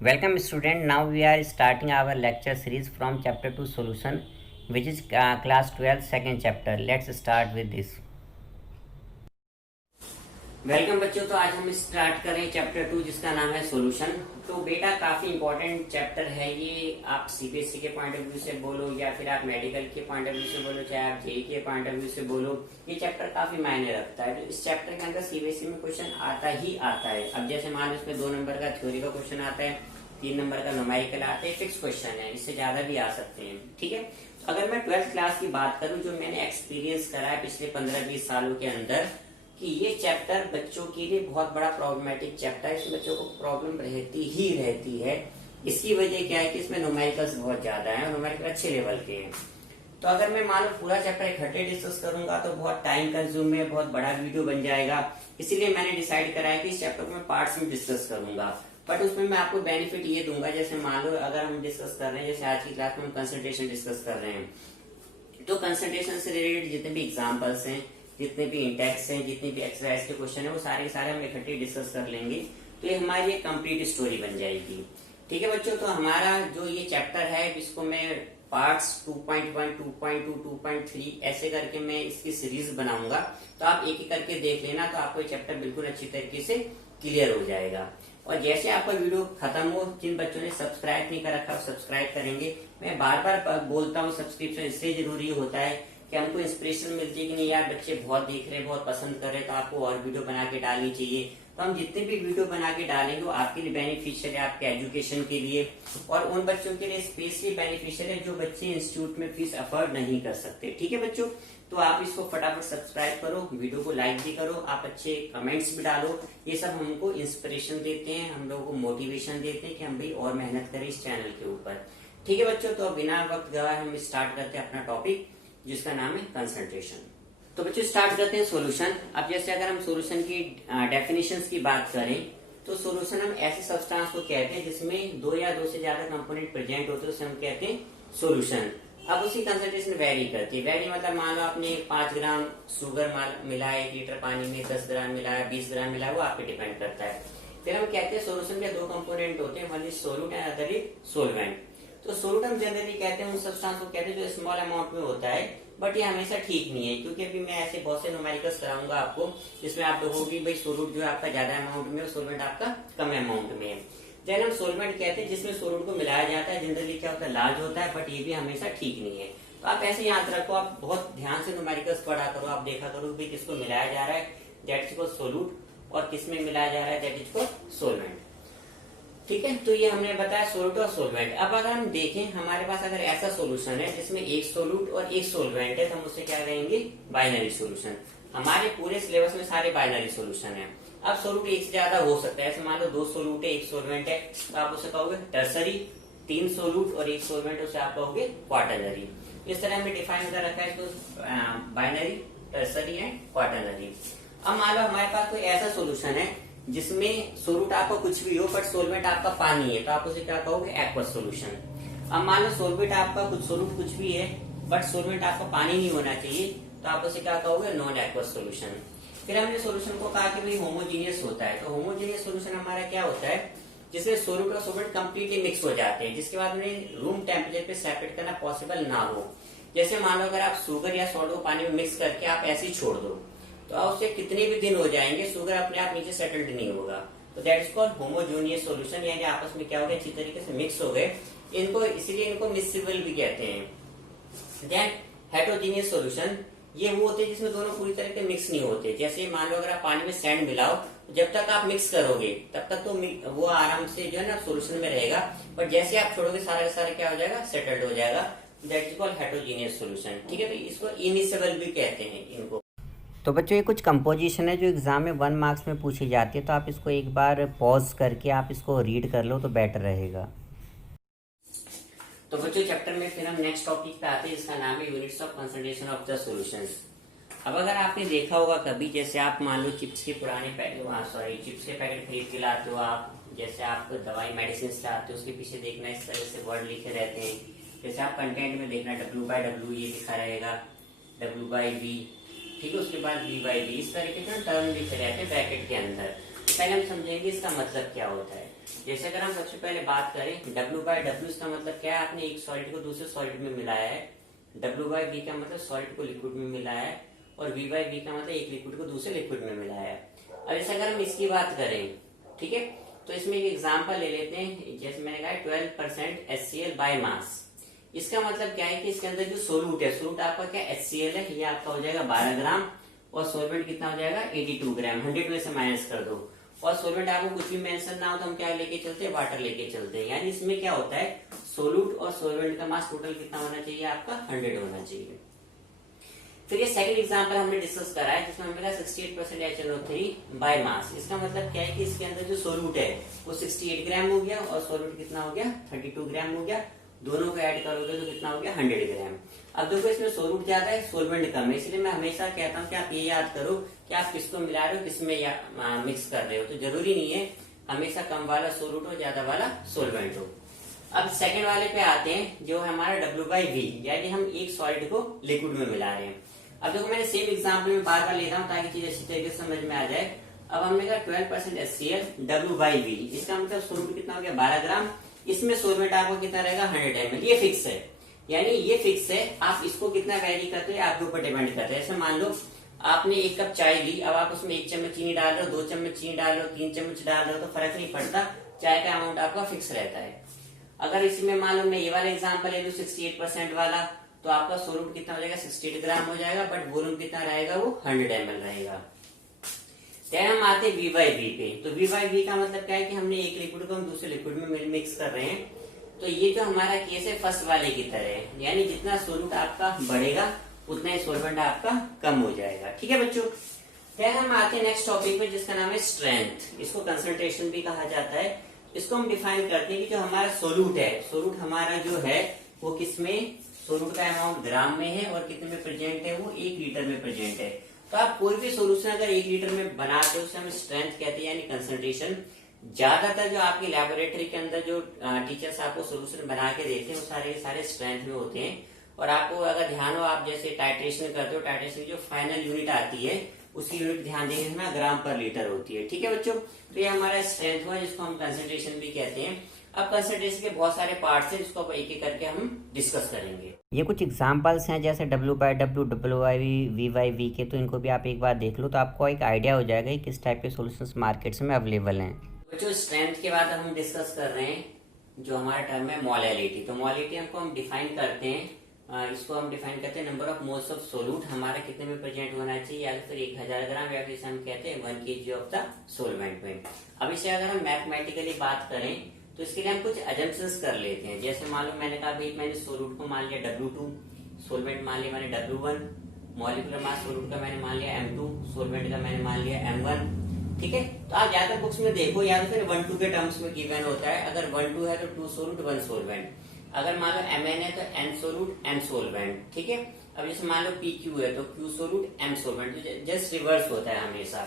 Welcome student. Now we are starting our lecture series from chapter 2 solution, which is class 12 second chapter. Let's start with this. Welcome बच्चों। तो आज हम start करें chapter 2 जिसका नाम है सॉल्यूशन। तो बेटा काफी इंपॉर्टेंट चैप्टर है ये। आप सीबीएसई के पॉइंट ऑफ व्यू से बोलो या फिर आप मेडिकल के पॉइंट ऑफ व्यू से बोलो, चाहे आप जेई के पॉइंट ऑफ व्यू से बोलो, ये चैप्टर काफी मायने रखता है। तो इस चैप्टर के अंदर सीबीएसई में क्वेश्चन आता ही आता है। अब जैसे मान लो इसमें 2 नंबर का थ्योरी का क्वेश्चन आता है, 3 नंबर का न्यूमेरिकल आता है, फिक्स क्वेश्चन है, इससे ज्यादा भी आ सकते हैं। ठीक है। अगर मैं 12th क्लास की बात करूं, जो मैंने एक्सपीरियंस करा है पिछले 15-20 सालों के अंदर, कि ये चैप्टर बच्चों के लिए बहुत बड़ा प्रॉब्लमेटिक चैप्टर है। इसमें बच्चों को प्रॉब्लम रहती है। इसकी वजह क्या है कि इसमें न्यूमेरिकल्स बहुत ज्यादा है और न्यूमेरिकल अच्छे लेवल के हैं। तो अगर मैं मान लो पूरा चैप्टर इकट्ठे डिस्कस करूंगा तो बहुत टाइम कंज्यूम है, बहुत बड़ा वीडियो बन जाएगा। इसीलिए मैंने डिसाइड करा है कि इस चैप्टर को मैं पार्ट्स में डिस्कस करूंगा। बट उसमें मैं आपको बेनिफिट ये दूंगा, जैसे मान लो अगर हम डिस्कस कर रहे हैं, जैसे आज की क्लास में हम कंसंट्रेशन डिस्कस कर रहे हैं, तो कंसंट्रेशन से रिलेटेड जितने भी एग्जाम्पल्स हैं, जितने भी इंटेक्स हैं, जितने भी एक्सरसाइज के क्वेश्चन है, वो सारे के सारे हम इकट्ठे डिस्कस कर लेंगे। तो ये हमारी एक कंप्लीट स्टोरी बन जाएगी। ठीक है बच्चों। तो हमारा जो ये चैप्टर है, इसको मैं पार्ट्स 2.1, 2.2, 2.3 ऐसे करके मैं इसकी सीरीज बनाऊंगा। तो आप एक एक करके देख लेना, तो आपको ये चैप्टर बिल्कुल अच्छी तरीके से क्लियर हो जाएगा। और जैसे आपका वीडियो खत्म हो, जिन बच्चों ने सब्सक्राइब नहीं कर रखा सब्सक्राइब करेंगे। मैं बार बार बोलता हूँ, सब्सक्रिप्शन इसलिए जरूरी होता है कि हमको इंस्पिरेशन मिलती है कि नहीं यार, बच्चे बहुत देख रहे हैं, बहुत पसंद कर रहे हैं, तो आपको और वीडियो बना के डालनी चाहिए। तो हम जितने भी वीडियो बना के डालेंगे वो आपके लिए बेनिफिशियल है, आपके एजुकेशन के लिए, और उन बच्चों के लिए स्पेशली बेनिफिशियल है जो बच्चे इंस्टीट्यूट में फीस अफोर्ड नहीं कर सकते। ठीक है बच्चों। तो आप इसको फटाफट सब्सक्राइब करो, वीडियो को लाइक भी करो, आप अच्छे कमेंट्स भी डालो। ये सब हमको इंस्पिरेशन देते हैं, हम लोगों को मोटिवेशन देते हैं कि हम भी और मेहनत करें इस चैनल के ऊपर। ठीक है बच्चों। तो बिना वक्त गवाए हम स्टार्ट करते हैं अपना टॉपिक, जिसका नाम है कंसंट्रेशन। तो बच्चों स्टार्ट करते हैं सॉल्यूशन। अब जैसे अगर हम सॉल्यूशन की डेफिनेशंस की बात करें, तो सॉल्यूशन हम ऐसे सब्सटेंस को कहते हैं जिसमें 2 या 2 से ज्यादा कंपोनेंट प्रेजेंट होते हैं, उसे हम कहते हैं सॉल्यूशन। अब उसकी कंसंट्रेशन वेरी करती है। वेरी मतलब मान लो आपने 5 ग्राम शुगर मिला है 1 लीटर पानी में, 10 ग्राम मिला है, 20 ग्राम मिला है, वो आप पे डिपेंड करता है। फिर हम कहते हैं सॉल्यूशन के 2 कंपोनेंट होते हैं, one is solute and other is solvent. तो सोल्यूट हम जनरली कहते हैं उन सब्सटेंस को कहते हैं जो स्मॉल अमाउंट में होता है, बट ये हमेशा ठीक नहीं है, क्योंकि अभी मैं ऐसे बहुत से न्यूमेरिकल्स कराऊंगा आपको जिसमें आप देखोगे भाई सोल्यूट जो है आपका ज्यादा अमाउंट में और सोलवेंट आपका कम अमाउंट में है। देन हम सोलवेंट कहते हैं जिसमें सोल्यूट को मिलाया जाता है, जनरली क्या होता है लार्ज होता है, बट ये भी हमेशा ठीक नहीं है। तो आप ऐसे याद रखो, आप बहुत ध्यान से न्यूमेरिकल्स पढ़ा करो, आप देखा करो कि किसको मिलाया जा रहा है दैट इज कॉल्ड सोल्यूट, और किसमें मिलाया जा रहा है दैट इज कॉल्ड सोलवेंट। ठीक है। तो ये हमने बताया सोल्यूट और सोलवेंट। अब अगर हम देखें हमारे पास अगर ऐसा सोल्यूशन है जिसमें एक सोल्यूट और एक सोलवेंट है, तो हम उसे क्या कहेंगे, बाइनरी सोल्यूशन। हमारे पूरे सिलेबस में सारे बाइनरी सोल्यूशन है। अब सोल्यूट एक से ज्यादा हो सकता है, ऐसे मान लो 2 सोल्यूट है 1 सोलवेंट है, तो आप उसे कहोगे टर्सरी। 3 सोल्यूट और 1 सोलवेंट, उसे आप कहोगे क्वाटरनरी। इस तरह हमने डिफाइन कर रखा है इसको, बाइनरी, टर्सरी एंड क्वाटरनरी। अब मान लो हमारे पास कोई ऐसा सोल्यूशन है जिसमें सोल्यूट आपका कुछ भी हो बट सोलवेंट आपका पानी है, तो आप उसे क्या कहोगे, एक्वस सोल्यूशन। अब मान लो सोलवेंट आपका सोल्यूट कुछ भी है बट सोलवेंट आपका पानी नहीं होना चाहिए, तो आप उसे क्या कहोगे, नॉन एक्वस सोल्यूशन। फिर हमने सोल्यूशन को कहा कि भाई होमोजीनियस होता है। तो होमोजीनियस सोल्यूशन हमारा क्या होता है, जिसमें सोल्यूट और सोलवेंट कंप्लीटली मिक्स हो जाते हैं, जिसके बाद उन्हें रूम टेम्परेचर पे सेपरेट करना पॉसिबल ना हो। जैसे मान लो अगर आप शुगर या सॉल्ट को पानी में मिक्स करके आप ऐसे ही छोड़ दो, तो उससे कितने भी दिन हो जाएंगे शुगर अपने आप नीचे सेटल्ड नहीं होगा। तो that is called homogeneous solution, यानी आपस में क्या हो गया, अच्छी तरीके से मिक्स हो गए। इनको इसीलिए इनको मिक्सिबल भी कहते हैं। देन हेटेरोजेनियस सॉल्यूशन, ये वो होते हैं जिसमें दोनों पूरी तरह से मिक्स नहीं होते। जैसे मान लो अगर आप पानी में सैंड मिलाओ, जब तक आप मिक्स करोगे तब तक तो वो आराम से जो है ना सोल्यूशन में रहेगा, बट जैसे आप छोड़ोगे सारा का सारा क्या हो जाएगा, सेटल्ड हो जाएगा। That is called heterogeneous solution. ठीक है। तो इसको इमिसेबल भी कहते हैं इनको। तो बच्चों ये कुछ कंपोजिशन है जो एग्जाम में 1 मार्क्स में पूछी जाती है, तो आप इसको एक बार पॉज करके आप इसको रीड कर लो तो बेटर रहेगा। तो बच्चों चैप्टर में फिर हम नेक्स्ट टॉपिक पे आते हैं, जिसका नाम है units of concentration of the solutions. अब अगर आपने देखा होगा कभी, जैसे आप मान लो चिप्स के पुराने पैकेट, चिप्स के पैकेट खरीद के लाते हो आप, जैसे आप दवाई मेडिसिन लाते हो, उसके पीछे देखना इस तरह से वर्ड लिखे रहते हैं। जैसे आप कंटेंट में देखना W/W ये लिखा रहेगा, W/V, ठीक है, उसके बाद V/V, इस तरीके से टर्म लिखे रहते हैं ब्रैकेट के अंदर। पहले हम समझेंगे इसका मतलब क्या होता है। जैसे अगर हम सबसे पहले बात करें W/W, इसका मतलब क्या है, आपने एक सॉलिड को दूसरे सॉलिड में मिलाया है। W/V का मतलब सॉलिड को लिक्विड में मिलाया है, और V/V का मतलब एक लिक्विड को दूसरे लिक्विड में मिलाया है। अब जैसे अगर हम इसकी बात करें, ठीक है, तो इसमें एक एग्जांपल ले लेते हैं। जैसे मैंने कहा 12% HCl बाय मास। इसका मतलब क्या है कि इसके अंदर जो सोलूट है, सोलूट आपका क्या HCl है, ये आपका हो जाएगा 12 ग्राम, और सोलवेंट कितना हो जाएगा 82 ग्राम। 100 में से माइनस कर दो, और सोलवेंट आपको कुछ भी मेंशन ना हो तो हम क्या लेके चलते हैं, वाटर लेके चलते हैं। यानी इसमें क्या होता है, सोलूट और सोलवेंट का मास टोटल कितना होना चाहिए, आपका 100 होना चाहिए। फिर ये सेकंड एग्जांपल हमने डिस्कस करा है, जिसमें हमें 68% HNO3 बाय मास। इसका मतलब क्या है कि इसके अंदर जो सोलूट है वो 68 ग्राम हो गया, और सोलवेंट कितना हो गया 32 ग्राम हो गया। दोनों को ऐड करोगे तो कितना हो गया 100 ग्राम। अब देखो इसमें सोलूट ज्यादा है, सोलवेंट कम है, इसलिए मैं हमेशा कहता हूँ कि आप ये याद करो कि आप किसको मिला रहे हो, किसमें मिक्स कर रहे हो। तो जरूरी नहीं है हमेशा कम वाला सोलूट हो, ज्यादा वाला सोलवेंट हो। अब सेकंड वाले पे आते हैं, जो है हमारा W/V, यानी हम एक सॉलिड को लिक्विड में मिला रहे हैं। अब देखो मैंने सेम एग्जांपल में बार बार ले रहा हूँ ताकि चीज अच्छी तरीके से समझ में आ जाए। अब हमने कहा 12% HCl W/V, इसका मतलब सोलूट कितना हो गया 12 ग्राम, इसमें सोलवेंट आपको कितना रहेगा 100 ml। ये फिक्स है, यानी ये फिक्स है। आप इसको कितना वैरी करते हैं आपके ऊपर डिपेंड करता है। ऐसे मान लो आपने 1 कप चाय ली, अब आप उसमें 1 चम्मच चीनी डाल रहे हो, 2 चम्मच चीनी डाल रहे हो, 3 चम्मच डाल रहे हो, तो फर्क नहीं पड़ता, चाय का अमाउंट आपका फिक्स रहता है। अगर इसमें मान लो मैं ये वाला एग्जांपल ले लूं 68% वाला, तो आपका सोलूट कितना हो जाएगा 68 ग्राम हो जाएगा, बट वॉल्यूम कितना रहेगा वो 100 ml रहेगा। देन हम आते हैं V/V पे। तो V/V का मतलब क्या है कि हमने एक लिक्विड को हम दूसरे लिक्विड में मिक्स कर रहे हैं। तो ये जो हमारा केस है फर्स्ट वाले की तरह है, यानी जितना सोलूट आपका बढ़ेगा उतना ही सोलवेंट आपका कम हो जाएगा। ठीक है बच्चों। फिर हम आते हैं नेक्स्ट टॉपिक पे, जिसका नाम है स्ट्रेंथ। इसको कंसंट्रेशन भी कहा जाता है। इसको हम डिफाइन करते हैं कि जो हमारा सोलूट है, सोलूट हमारा जो है वो किसमें, सोलूट का अमाउंट ग्राम में है, और कितने में प्रेजेंट है, वो 1 लीटर में प्रेजेंट है। तो आप कोई भी सोल्यूशन अगर 1 लीटर में बनाते हो उसे हम स्ट्रेंथ कहते हैं, यानी कंसंट्रेशन। ज्यादातर जो आपकी लैबोरेटरी के अंदर जो टीचर्स आपको सोल्यूशन बना के देते हैं वो सारे स्ट्रेंथ में होते हैं। और आपको अगर ध्यान हो, आप जैसे टाइट्रेशन करते हो, टाइट्रेशन की जो फाइनल यूनिट आती है उसकी यूनिट ध्यान देंगे ना, ग्राम पर लीटर होती है। ठीक है बच्चों। तो ये हमारा स्ट्रेंथ हुआ, जिसको हम कंसंट्रेशन भी कहते हैं। अब कंसंट्रेशन के बहुत सारे पार्ट्स हैं, जिसको एक एक करके हम डिस्कस करेंगे। ये कुछ एग्जांपल्स हैं, जैसे W/W, W/V, V/V के, तो इनको भी आप एक बार देख लो तो आपको एक आइडिया हो जाएगा कि किस टाइप के सॉल्यूशंस मार्केट्स में अवेलेबल हैं। बच्चों स्ट्रेंथ के बाद हम डिस्कस कर रहे हैं जो हमारा टर्म है मोलैलिटी। तो मोलैलिटी हमको हम डिफाइन करते हैं, इसको हम डिफाइन करते हैं नंबर ऑफ मोल्स ऑफ सोलूट हमारा कितने में प्रेजेंट होना चाहिए, या फिर 1000 ग्राम, या फिर हम कहते हैं 1 kg ऑफ द सोलवेंट में। अब इसे अगर हम मैथमेटिकली बात करें तो इसके लिए हम कुछ अजम्पशंस कर लेते हैं। जैसे मान लो मैंने कहा भाई मैंने सोलूट को मान लिया W2, सोलवेंट मान लिया मैंने W1, मॉलिक्यूलर मास सोलूट का मैंने मान लिया M2, सोलवेंट का मैंने मान लिया M1। ठीक है। तो आप ज्यादा बुक्स में देखो या तो फिर 1-2 के टर्म्स में गिवन होता है। अगर 1-2 है तो 2 सोलूट 1 सोलवेंट। अगर मान लो Mn है तो N सोलूट M सोलवेंट। ठीक है। अब जैसे मान लो PQ है तो Q सोलूट M सोलवेंट। तो जस्ट रिवर्स होता है हमेशा।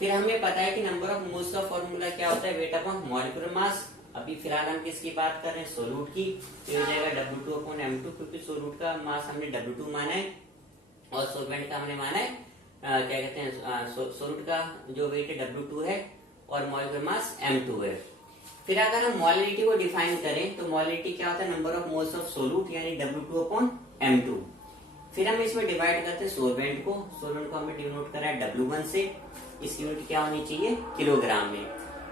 फिर हमें पता है कि नंबर ऑफ मोल्स का फॉर्मूला क्या होता है, वेट अपॉन मॉलिक्यूलर मास। अभी फिलहाल हम किसकी बात कर रहे हैं, सोलूट की। तो हो जाएगा W2/M2, क्योंकि सोलूट का मास हमने W2 माना है और सोलवेंट का हमने माना है क्या कहते हैं, सोलूट का जो वेट है W2 है और मॉलिक्यूलर मास M2 है। फिर अगर हम मोलैलिटी को डिफाइन करें तो मोलैलिटी क्या होता है, नंबर ऑफ मोल्स ऑफ सोलूट, यानी W2/M2। फिर हम इसमें डिवाइड करते हैं सोलवेंट को। सोलवेंट को हमने डिनोट करा है W1 से। इसकी यूनिट क्या होनी चाहिए, किलोग्राम में।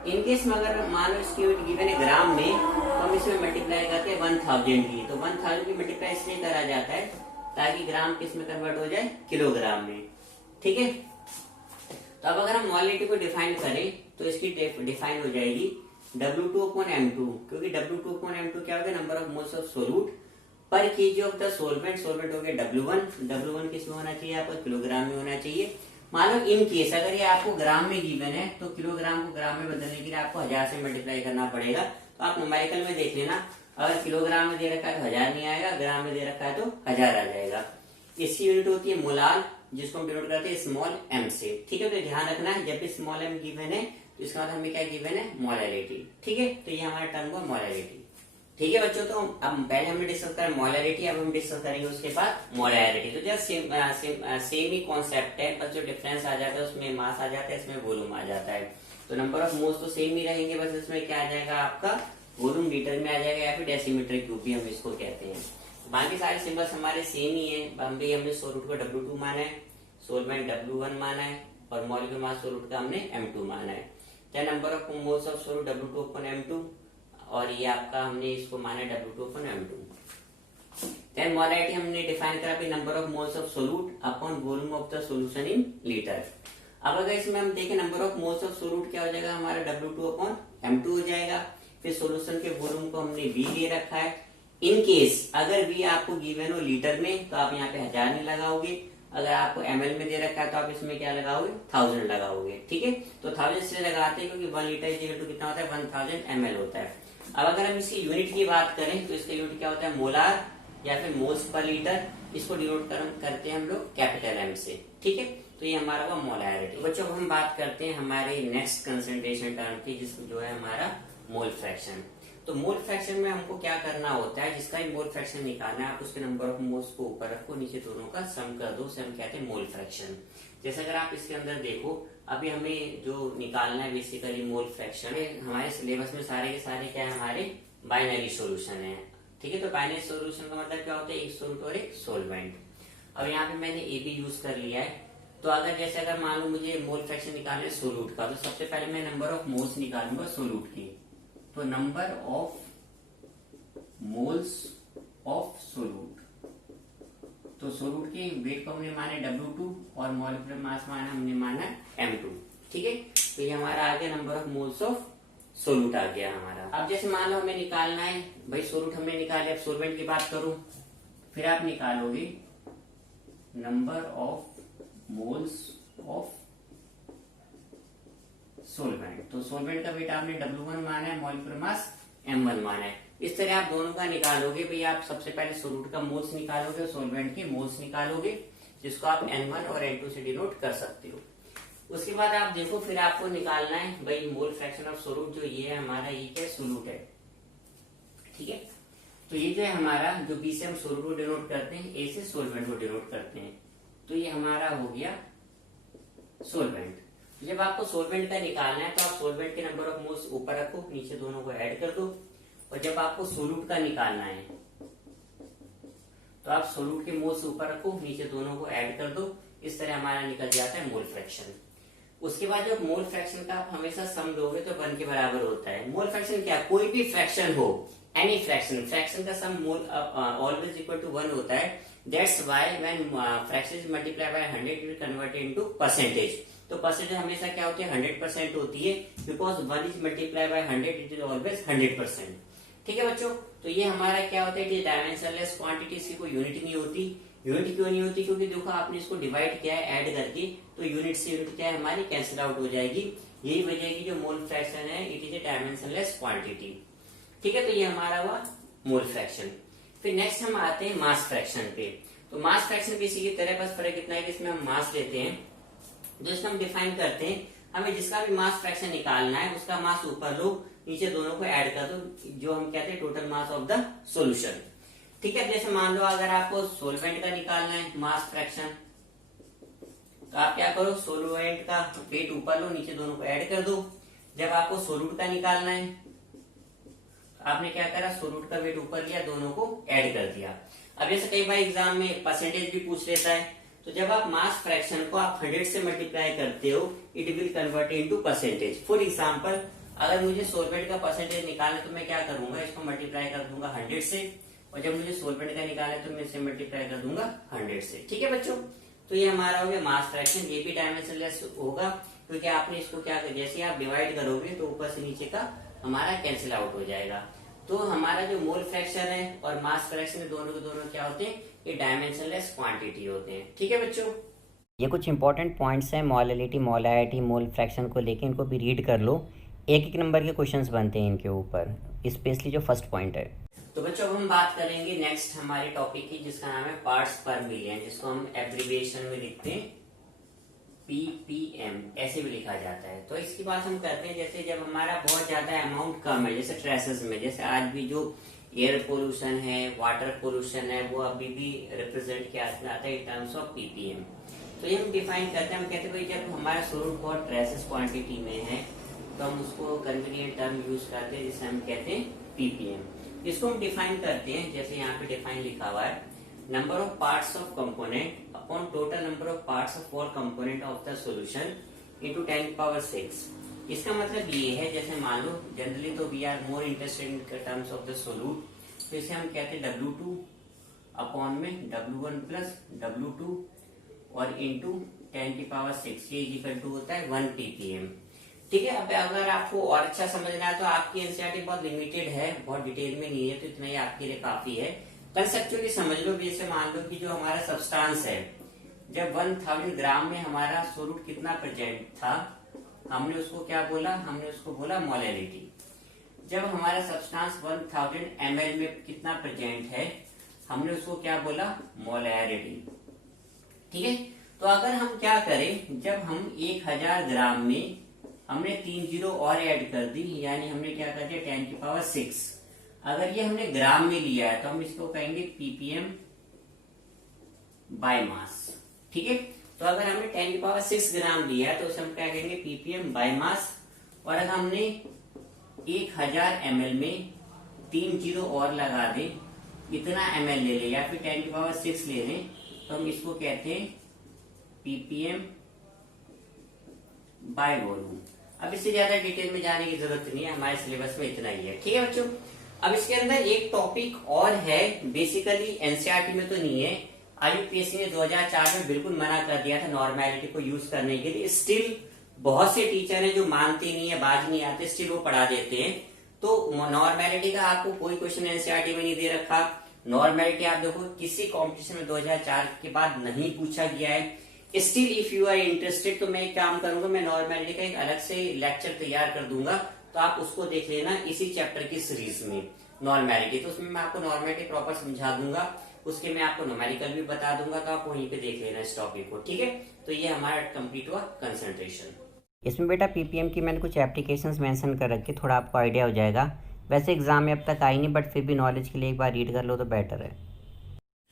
इनकेस में अगर मान लो इसकी यूनिट गिवन है ग्राम में, तो हम इसमें मल्टीप्लाई करते हैं 1000 की। तो 1000 की मल्टीप्लाई इसलिए करा जाता है ताकि ग्राम किस में कन्वर्ट हो जाए, किलोग्राम में। ठीक है। तो अब अगर हम मोलैलिटी को डिफाइन करें तो इसकी डिफाइन हो जाएगी W2/M2, क्योंकि W2/M2 क्या होगा, number of moles of solute पर KG of the solvent. Solvent हो गया W1 किस में होना चाहिए, आपको किलोग्राम में होना चाहिए। मान लो इन केस अगर ये आपको ग्राम में गिवन है तो किलोग्राम को ग्राम में बदलने के लिए आपको 1000 से मल्टीप्लाई करना पड़ेगा। तो आप न्यूमेरिकल में देख लेना, अगर किलोग्राम में दे रखा है तो 1000 नहीं आएगा, ग्राम में दे रखा है तो 1000 आ जाएगा। इसकी यूनिट होती है मोलाल, जिसको हम डिनोट करते हैं स्मॉल m से। ठीक है। तो ध्यान रखना है जब भी स्मॉल m गिवन है तो इसका मतलब हमें क्या गिवन है, मोलैलिटी। ठीक है। तो ये हमारा टर्म हुआ मोलैलिटी। ठीक है बच्चों। तो अब पहले हमने डिस्कस करा मोलैलिटी, अब हम डिस्कस करेंगे उसके बाद मोलैरिटी। तो जस्ट सेम ही कॉन्सेप्ट है, बस जो डिफरेंस आ जाता है उसमें मास आ जाता है, इसमें वॉल्यूम आ जाता है। तो नंबर ऑफ मोल्स तो सेम ही रहेंगे, बस इसमें क्या आ जाएगा आपका वॉल्यूम लीटर में आ जाएगा या फिर डेसीमीटर क्यूब भी हम इसको कहते हैं। बाकी सारे सिंबल्स हमारे सेम ही है। हमने सोलूट को W2 माना है, सोलवेंट W1 माना है और मॉलिक्यूलर मास सोलूट का हमने M2 माना है। Then number of moles of solute W2 upon M2 और ये आपका हमने इसको माना है W2 upon M2। Then molarity हमने डिफाइन करा भी number of moles of solute upon volume of the solution in litre. अब अगर इसमें हम देखें number of moles of solute क्या हो जाएगा हमारा W2 upon M2 हो जाएगा। फिर सॉल्यूशन के वॉल्यूम को हमने V दे रखा है। इन केस अगर V आपको गिवन हो लीटर में तो आप यहाँ पे 1000 नहीं लगाओगे, अगर आपको ml में दे रखा है तो आप इसमें क्या लगाओगे 1000 लगाओगे। ठीक है, तो 1000 से लगाते हैं क्योंकि 1 लीटर इक्वल टू कितना होता है 1000 ml होता है। अब अगर हम इसकी यूनिट की बात करें तो इसका यूनिट क्या होता है मोलार या फिर मोल्स पर लीटर। इसको डिनोट करते हैं हम लोग कैपिटल M से। ठीक है, तो ये हमारा हुआ मोलैरिटी। बच्चों हम बात करते हैं हमारे नेक्स्ट कंसंट्रेशन टर्म की, जिसमें जो है हमारा मोल फ्रैक्शन। तो मोल फ्रैक्शन में हमको क्या करना होता है, जिसका भी मोल फ्रैक्शन निकालना है आप उसके नंबर ऑफ मोल्स को ऊपर रखो, नीचे दोनों का सम कर दो, उसे हम कहते हैं मोल फ्रैक्शन। जैसे अगर आप इसके अंदर देखो अभी हमें जो निकालना है बेसिकली मोल फ्रैक्शन है, हमारे सिलेबस में सारे के सारे क्या है हमारे बाइनरी सोल्यूशन है। ठीक है, तो बाइनरी सोल्यूशन का मतलब क्या होता है एक सोल्यूट और एक सोलवेंट। अब यहाँ पे मैंने ए बी यूज कर लिया है। तो अगर जैसे अगर मान लो मुझे मोल फ्रैक्शन निकालना है सोल्यूट का, तो सबसे पहले मैं नंबर ऑफ मोल्स निकालूंगा सोल्यूट की। तो number of moles of solute, तो सोल्यूट के वेट को हमने माना W2 और मॉलिक्यूलर मास माना हमने माना M2। ठीक है, तो ये हमारा आ गया number of moles of solute आ गया हमारा। अब जैसे मान लो हमें निकालना है भाई सोल्यूट हमने निकाले, अब सोलवेंट की बात करूं, फिर आप निकालोगे number of moles of solvent. तो सोलवेंट का वेट आपने W1 माना है, मॉलिक्यूलर मास M1 माना है। इस तरह आप दोनों का निकालोगे भाई, आप सबसे पहले सोल्यूट का मोल्स निकालोगे और सोलवेंट के मोल्स निकालोगे, जिसको आप N1 और N2 से डिनोट कर सकते हो। उसके बाद आप देखो फिर आपको निकालना है भाई मोल फ्रैक्शन ऑफ सोल्यूट, जो ये है हमारा ये क्या सोल्यूट है। ठीक है, तो ये जो है हमारा जो बी से हम सोल्यूट को डिनोट करते हैं, ए से सोलवेंट को डिनोट करते हैं, तो ये हमारा हो गया सोलवेंट। जब आपको सोलवेंट का निकालना है तो आप सोलवेंट के नंबर ऑफ मोल्स ऊपर रखो, नीचे दोनों को ऐड कर दो। और जब आपको सोल्यूट का निकालना है तो आप सोल्यूट के मोल्स ऊपर रखो, नीचे दोनों को ऐड कर दो। इस तरह हमारा निकल जाता है मोल फ्रैक्शन। उसके बाद जब मोल फ्रैक्शन का आप हमेशा सम दोगे तो 1 के बराबर होता है। मोल फ्रैक्शन क्या, कोई भी फ्रैक्शन हो, एनी फ्रैक्शन का सम मोल ऑलवेज इक्वल टू 1 होता है। That's why when fraction is multiply by 100 it will convert into percentage. तो परसेंटेज हमेशा क्या होती है 100% होती है, because 1 is multiply by 100 it is always 100%। ठीक है बच्चों, तो ये हमारा क्या होता है, डायमेंशनलेस क्वांटिटी, इसकी कोई यूनिट नहीं होती। यूनिट क्यों नहीं होती, क्योंकि देखो आपने इसको डिवाइड किया है ऐड करके, तो यूनिट से यूनिट क्या है हमारी कैंसिल आउट हो जाएगी। यही वजह है कि जो मोल फ्रैक्शन है it is a dimensionless quantity. ठीक है, तो ये हमारा हुआ मोल फ्रैक्शन। फिर नेक्स्ट हम आते हैं मास फ्रैक्शन पे। तो मास फ्रैक्शन भी इसी की तरह, बस फर्क इतना है कि इसमें हम मास लेते हैं, जो इसमें हम डिफाइन करते हैं, हमें जिसका भी मास फ्रैक्शन निकालना है उसका मास ऊपर लो, नीचे दोनों को ऐड कर दो, जो हम कहते हैं total mass of the solution. ठीक है, जैसे मान लो अगर आपको सोलवेंट का निकालना है मास फ्रैक्शन, तो आप क्या करो सोलवेंट का वेट ऊपर लो, नीचे दोनों को ऐड कर दो। जब आपको सोल्यूट का निकालना है आपने क्या करा, सोल्यूट का वेट ऊपर लिया, दोनों को ऐड कर दिया। अब जैसे कई बार एग्जाम में परसेंटेज भी पूछ लेता है, तो जब आप मास फ्रैक्शन को आप 100 से मल्टीप्लाई करते हो it will convert into percentage. For example अगर मुझे सोलवेंट का परसेंटेज निकालना है तो मैं क्या करूंगा, इसको मल्टीप्लाई कर दूंगा 100 से, और जब मुझे सोलवेंट का निकालना है तो मैं इसे मल्टीप्लाई कर दूंगा 100 से। ठीक है बच्चों, तो ये हमारा हो गया मास फ्रैक्शन। ये भी डायमेंशनलेस होगा क्योंकि आपने इसको क्या, जैसे आप डिवाइड करोगे तो ऊपर से नीचे का हमारा कैंसिल आउट हो जाएगा। तो हमारा जो मोल फ्रैक्शन है और मास फ्रैक्शन दोनों के दोनों क्या होते हैं, ये डायमेंशनलेस क्वांटिटी होते हैं। ठीक है बच्चों, ये कुछ इंपॉर्टेंट पॉइंट्स हैं मोलैलिटी, मोलैरिटी, मोल फ्रैक्शन को लेके, इनको भी रीड कर लो। एक एक नंबर के क्वेश्चंस बनते हैं इनके ऊपर, स्पेशली जो फर्स्ट पॉइंट है। तो बच्चों अब हम बात करेंगे नेक्स्ट हमारे टॉपिक की, जिसका नाम है पार्ट्स पर मिलियन, जिसको हम एब्रिविएशन में लिखते हैं PPM, ऐसे भी लिखा जाता है। तो इसकी बात हम करते हैं जैसे जब हमारा बहुत ज्यादा अमाउंट कम है, जैसे ट्रेसेस में, जैसे आज भी जो एयर पोल्यूशन है, वाटर पोल्यूशन है, वो अभी भी रिप्रेजेंट किया जाता है इन टर्म्स ऑफ PPM। तो ये हम डिफाइन करते हैं, हम कहते हैं भाई जब हमारा सोल्यूट बहुत ट्रेसेस क्वांटिटी में है तो हम उसको कन्वीनियंट टर्म यूज करते हैं जिसे हम कहते हैं पीपीएम। इसको हम डिफाइन करते हैं, जैसे यहाँ पे डिफाइन लिखा हुआ है, number of parts of component upon total number of parts of all component of the solution into 10⁻⁶। इसका मतलब ये है, जैसे मान लो जनरली तो we are more interested in terms of the solute, तो इसे हम कहते हैं W2 अपॉन में W1 प्लस W2 और इंटू 10⁻⁶, ये इक्वल टू होता है 1 ppm। ठीक है। अब अगर आपको और अच्छा समझना है तो आपकी एनसीईआरटी बहुत लिमिटेड है, बहुत डिटेल में नहीं है, तो इतना ही आपके लिए काफी है। कंसेप्चुअली समझ लो, जैसे मान लो कि जो हमारा सब्सटेंस है, जब 1000 ग्राम में हमारा सोल्यूट कितना प्रेजेंट था, हमने उसको क्या बोला, हमने उसको बोला मोलैलिटी। जब हमारा सब्सटेंस 1000 ml में कितना प्रेजेंट है, हमने उसको क्या बोला, मोलैरिटी। ठीक है। तो अगर हम क्या करें, जब हम 1000 ग्राम में हमने 3 जीरो और ऐड कर दी, यानी हमने क्या कर दिया 10⁻⁶। अगर ये हमने ग्राम में लिया है तो हम इसको कहेंगे ppm बाय मास। ठीक है। तो अगर हमने 10⁻⁶ ग्राम लिया है तो उसे हम क्या कहेंगे ppm बाय मास। और अगर हमने 1000 ml में 3 जीरो और लगा दे, इतना ml ले ले या फिर 10⁻⁶ ले लें, तो हम इसको कहते हैं ppm बाय वॉल्यूम। अब इससे ज्यादा डिटेल में जाने की जरूरत नहीं है, हमारे सिलेबस में इतना ही है। ठीक है बच्चों। अब इसके अंदर एक टॉपिक और है, बेसिकली एनसीईआरटी में तो नहीं है, आईयूपीएससी ने 2004 में बिल्कुल मना कर दिया था नॉर्मेलिटी को यूज करने के लिए। स्टिल बहुत से टीचर हैं जो मानते नहीं है, बाज नहीं आते, स्टिल वो पढ़ा देते हैं। तो नॉर्मेलिटी का आपको कोई क्वेश्चन एनसीईआरटी में नहीं दे रखा। नॉर्मेलिटी आप देखो किसी कॉम्पिटिशन में 2004 के बाद नहीं पूछा गया है। Still if you are interested, तो मैं एक काम करूंगा, मैं नॉर्मेलिटी का एक अलग से लेक्चर तैयार कर दूंगा, तो आप उसको देख लेना इसी चैप्टर की सीरीज में नॉर्मेलिटी। तो उसमें मैं आपको नॉर्मेलिटी प्रॉपर समझा दूंगा, उसके मैं आपको न्यूमेरिकल भी बता दूंगा, तो आप वहीं पे देख लेना इस टॉपिक को। ठीक है। तो ये हमारा कंप्लीट हुआ कंसंट्रेशन। इसमें बेटा पीपीएम की मैंने कुछ एप्लीकेशंस मेंशन कर रखे, थोड़ा आपको आइडिया हो जाएगा। वैसे एग्जाम में अब तक आई नहीं, बट फिर भी नॉलेज के लिए एक बार रीड कर लो तो बेटर है।